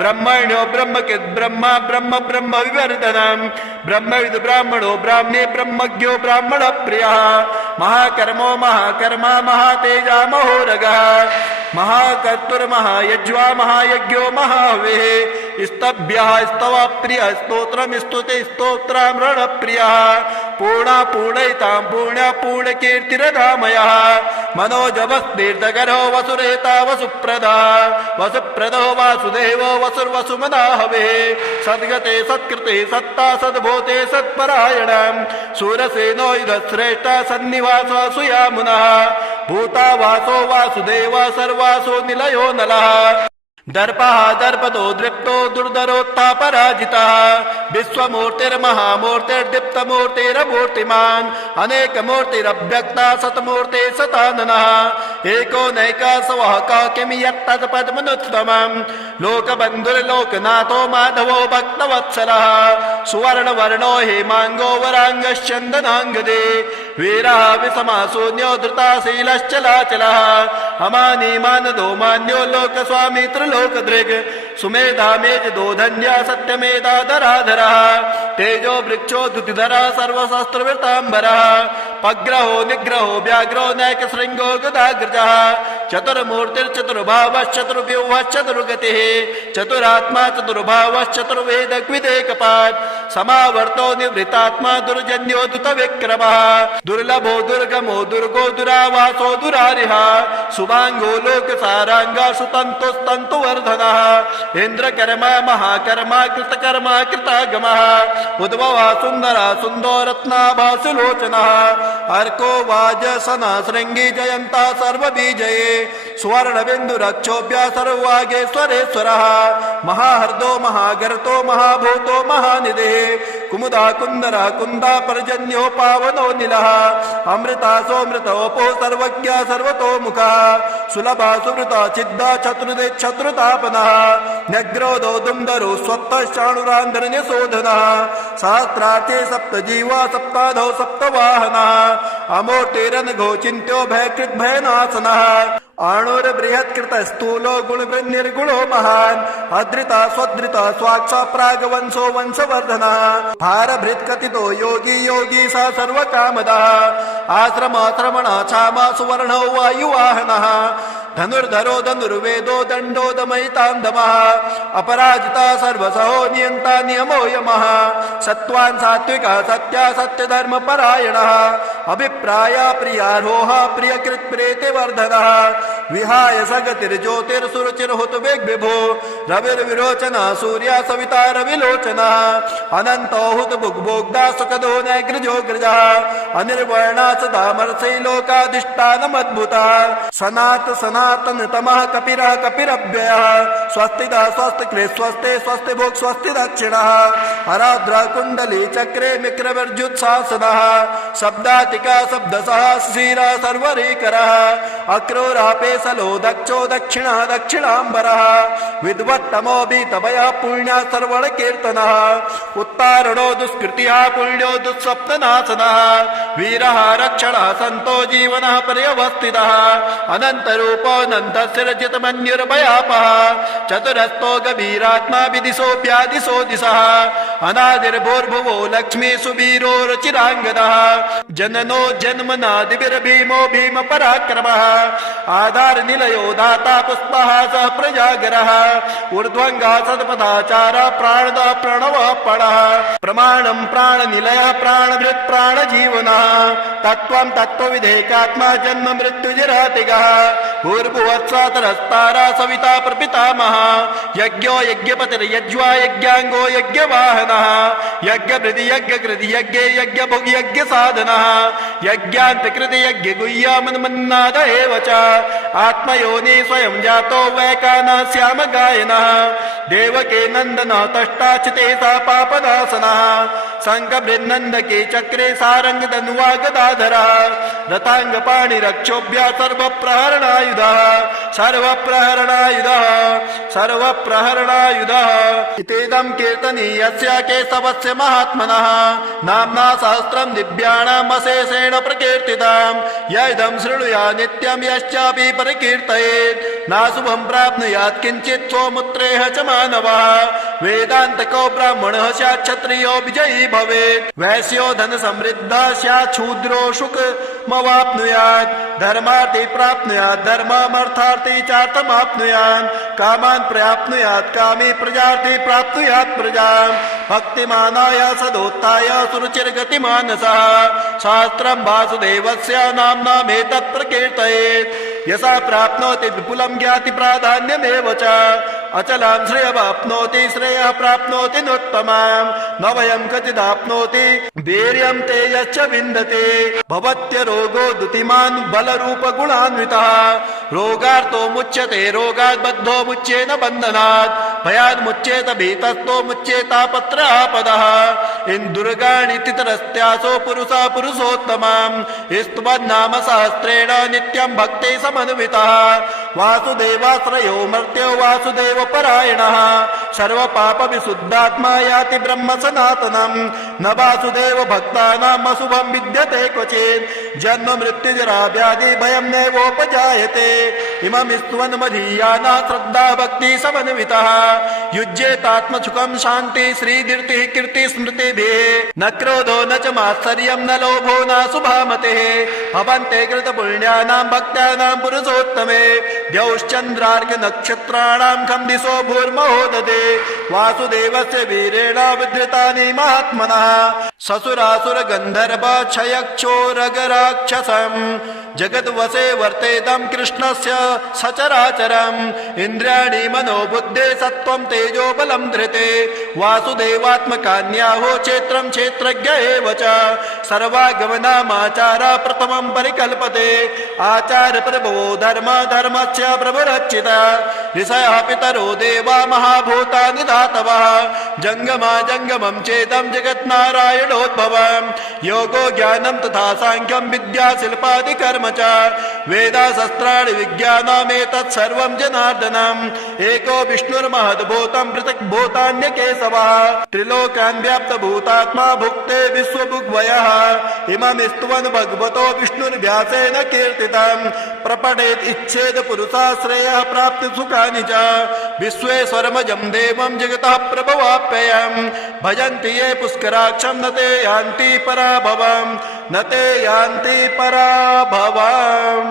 ब्रह्मण्यो ब्रह्मकिद् ब्रह्मा ब्रह्म ब्रह्म विवर्धनम् ब्रह्मविद् ब्राह्मणो ब्राह्मी ब्रह्मज्ञो ब्राह्मणप्रियः महाकर्मो महाकर्मा महातेजा महोरगः महाकर्तुर्महायज्वा महायज्ञो महाहविः स्तभ्यः स्तवप्रियः स्तोत्रं स्तुते स्तोत्रामृणप्रियः पूर्णा पूर्णयितां पूर्ण्या पूर्णकीर्तिरधामयः मनोजवस्तीर्थकरो वसुरेता वसुप्रदा वसुप्रदो वासुदेवो वसुर्वसुमना हविः सद्गते सत्कृते सत्ता सद्भूते सत्परायणम् सूरसेनो युधश्रेष्ठा सन्निवास सुयामुनः भूता वासो वासुदेव सर्वासो निलयो नलः दर्पः दर्पदो दृप्तो दुर्धरोत्थापराजितः विश्वमूर्तिर्महामूर्तिर्दीप्तमूर्तिरमूर्तिमान् अनेकमूर्तिरव्यक्ता सतमूर्ते सताननः एको नैकसवः किं यत्तत्पद्मनुत्तमम् लोकबन्धुर्लोकनाथो माधवो भक्तवत्सलः सुवर्णवर्णो हेमाङ्गो वराङ्गश्चन्दनाङ्गदे वीरः विषमाशून्यो धृताशीलश्चलाचलः अमानीमानदो मान्यो लोकस्वामी त्रिलोकदृक् सुमेधा मेजदो धन्या सत्यमेधाधराधरः तेजो वृक्षो द्युतिधरः सर्वशस्त्रवृताम्बरः पग्रहो निग्रहो व्याघ्रो नैकशृङ्गो गदाग्रजः चतुर्मूर्तिर्चतुर्भावश्चतुर्व्यूहश्चतुर्गतिः चतुरात्मा चतुर्भावश्चतुर्वेदग्विदेकपात् समावर्तो निवृत्तात्मा दुर्जन्यो दुतविक्रमः दुर्लभो दुर्गमो दुर्गो दुरावासो दुरारिः सुभाङ्गो लोकसाराङ्गा सुतन्तुस्तन्तुवर्धनः इन्द्रकर्मा महाकर्मा कृतकर्मा कृतागमः उद्भवः सुन्दरः सुन्दो रत्नाभा सुलोचनः अर्को वाजसनः शृङ्गी जयन्तः सर्वबीजये सुवर्णबिन्दुरक्षोभ्यः सर्ववागेश्वरेश्वरः महाहर्दो महागर्तो महाभूतो महानिधिः कुमुदा कुन्दरः कुन्दा पर्जन्यो पावनो निलः अमृता सोमृतोपो सर्वज्ञ सर्वतोमुखः सुलभा सुवृता चिद्दा चतुर्दे शत्रुतापनः न्यग्रोधो दुन्दरो स्वत्तश्चाणुरान्धन्यशोधनः सहस्रार्थे सप्तजीवा सप्ताधौ सप्तवाहनः अमोटेरनघो चिन्त्यो भयकृद्भयनाशनः आणुर्बृहत्कृत स्थूलो गुणवृन्निर्गुणो महान् अधृता स्वधृता स्वाक्षा प्रागवंशो वंशवर्धनः भारभृत्कथितो योगी योगी स सर्वकामदः आश्रमाश्रमणः क्षामा सुवर्णो वायुवाहनः धनुर्धरो धनुर्वेदो दण्डो दमयितान्दमः अपराजिता सर्वसहो नियन्ता नियमो यमः सत्त्वान् सात्विकः सत्या सत्यधर्मपरायणः अभिप्राय प्रियारोह प्रियकृत्प्रीतिवर्धनः विहाय सगतिर्ज्योतिर्सुरुचिर्हुतवेग्विभो रविर्विरोचनः सूर्या सविता रविलोचनः अनन्तो हुतभुग्भोग्धा सुखदो नैग्रजोग्रजः अनिर्वर्णा सदामर्षै लोकाधिष्ठानमद्भुतः सनातन तमः कपिरः कपिरव्ययः स्वस्तिदा स्वस्तिकृ स्वस्ते स्वस्ति भोक् स्वस्ति दक्षिणः हराद्रा कुण्डली चक्रे मिक्रवर्जुत्सासनः शब्दातिका शब्दसः शिशिरा सर्वरीकरः अक्रूरापेसलो दक्षो दक्षिणः दक्षिणाम्बरः विद्वत्तमो बीतभयः पुण्यः सर्वणकीर्तनः उत्तारणो दुष्कृतिः पुण्यो दुःस्वप्ननाशनः वीरः रक्षणः सन्तो जीवनः पर्यवस्थितः अनन्तरूपोऽनन्तशिरजितमन्युर्भयापः चतुरस्तो गभीरात्मा विदिशोऽप्यादिशो दिशः अनादिर्भूर्भुवो लक्ष्मी सुवीरो रुचिराङ्गदः जननो जन्मनादिभिर्भीमो भीम पराक्रमः आधारनिलयो दाता पुष्पः सः प्रजागरः ऊर्ध्वङ्गः सत्पदाचारः प्राणदः प्रणवः पणः प्रमाणं प्राणनिलयः प्राणभृत् प्राणजीवनः तत्त्वं तत्त्वविधेकात्मा जन्म मृत्युजरातिगः भूर्भुवत्सातरस्तारा सविता प्रपितामहः यज्ञो यज्ञपतिर्यज्वा यज्ञाङ्गो यज्ञवाहनः यज्ञभृति यज्ञकृति यज्ञे यज्ञभुग् यज्ञसाधनः यज्ञान्तकृति यज्ञगुह्यमन्मन्नाद एव च आत्मयोनि स्वयं जातो वैकानः श्यामगायनः देवके नन्दनः तष्टाचिते सा पापनाशनः शङ्खबृन्नन्दके चक्रे सारङ्गधनुवा गदाधरः रथाङ्गपाणिरक्षोभ्यः सर्वप्रहरणायुधः सर्वप्रहरणायुधः सर्वप्रहरणायुधः इत्येदं कीर्तनीयस्य केशवस्य महात्मनः नाम्ना सहस्रं दिव्याणाम् अशेषेण प्रकीर्तितं य इदं शृणुया नित्यं यश्चापि परिकीर्तयेत् नाशुभं प्राप्नुयात् किञ्चित् स्वमुत्रेह च मानवः वेदान्तको ब्राह्मणः स्यात् क्षत्रियो विजयी भवेत् वैश्यो धनसमृद्धः स्यात् शूद्रो सुखमवाप्नुयात् धर्मार्थी प्राप्नुयात् धर्ममर्थार्थी चार्थमाप्नुयात् कामान् प्राप्नुयात् कामी प्रजार्थी प्राप्नुयात् प्रजाम् भक्तिमानाय सदोत्थाय सुरुचिर्गतिमानसः शास्त्रं वासुदेवस्य नाम्नामेतत् प्रकीर्तयेत् यसा प्राप्नोति विपुलं ज्ञाति प्राधान्यमेव च अचलां श्रेयवाप्नोति श्रेयः प्राप्नोति नोत्तमां न वयं क्वचिदाप्नोति वीर्यं तेजश्च विन्दते भवत्य रोगो दुतिमान् बलरूपगुणान्वितः रोगार्थो मुच्यते रोगात् बद्धो मुच्येन बन्धनात् भयान् मुच्येत भीतस्थो मुच्येतापत्रापदः इन्दुर्गाणि तितरस्त्यासो पुरुषा पुरुषोत्तमम् स्तुवन्नाम सहस्रेण नित्यं भक्ते समन्वितः वासुदेवाश्रयो मर्त्यो वासुदेव परायणः सर्वपापविशुद्धात्मा याति ब्रह्म सनातनम् न वासुदेव भक्तानाम् अशुभं विद्यते क्वचित् जन्म मृत्युजरा व्याधि भयं नैवोपजायते इमं स्तुवन् मदीयाना श्रद्धा भक्ति समन्वितः युज्येतात्मसुखं शान्ति श्रीदीर्तिः कीर्ति स्मृतिभिः न क्रोधो न च मात्सर्यं न लोभो न शुभामतिः भवन्ते कृतपुण्यानां भक्तानां पुरुषोत्तमे द्यौश्चन्द्रार्क नक्षत्राणां खं दिशो भूर्महोदधे वासुदेवस्य वीरेण विधृतानि महात्मनः ससुरासुर गन्धर्व क्षयक्षोरगराक्षसम् जगद्वसे वर्तेदं कृष्णस्य सचराचरम् इन्द्रियाणि मनोबुद्धे सत्त्वं तेजो बलं धृते वासुदेवात्मकान्याहो क्षेत्रं क्षेत्रज्ञ एव च सर्वागमनामाचार प्रथमं परिकल्पते आचार प्रभो धर्म धर्मस्य प्रभुरच्युत ऋषयः पितरो देवा महाभूतानि धातवः जङ्गमा जङ्गमं चेदं जगन्नारायणोद्भवम् योगो ज्ञानं तथा साङ्ख्यं विद्या शिल्पादि कर्म च वेदाशस्त्राणि विज्ञानमेतत् सर्वं जनार्दनम् एको विष्णुर्महद्भूतं पृथक् भूतान्यकेशवः त्रिलोकान् व्याप्तभूतात्मा भुक्ते विश्वभुग्वयः इमं स्तुवन् भगवतो विष्णुर्व्यासेन कीर्तितं प्रपठेत् इच्छेद पुरुषाश्रयः प्राप्ति सुखानि च विश्वेश्वरमजं देवं जगतः प्रभवाप्ययम् भजन्ति ये पुष्कराक्षं न ते यान्ति पराभवम् न ते यान्ति पराभवम्।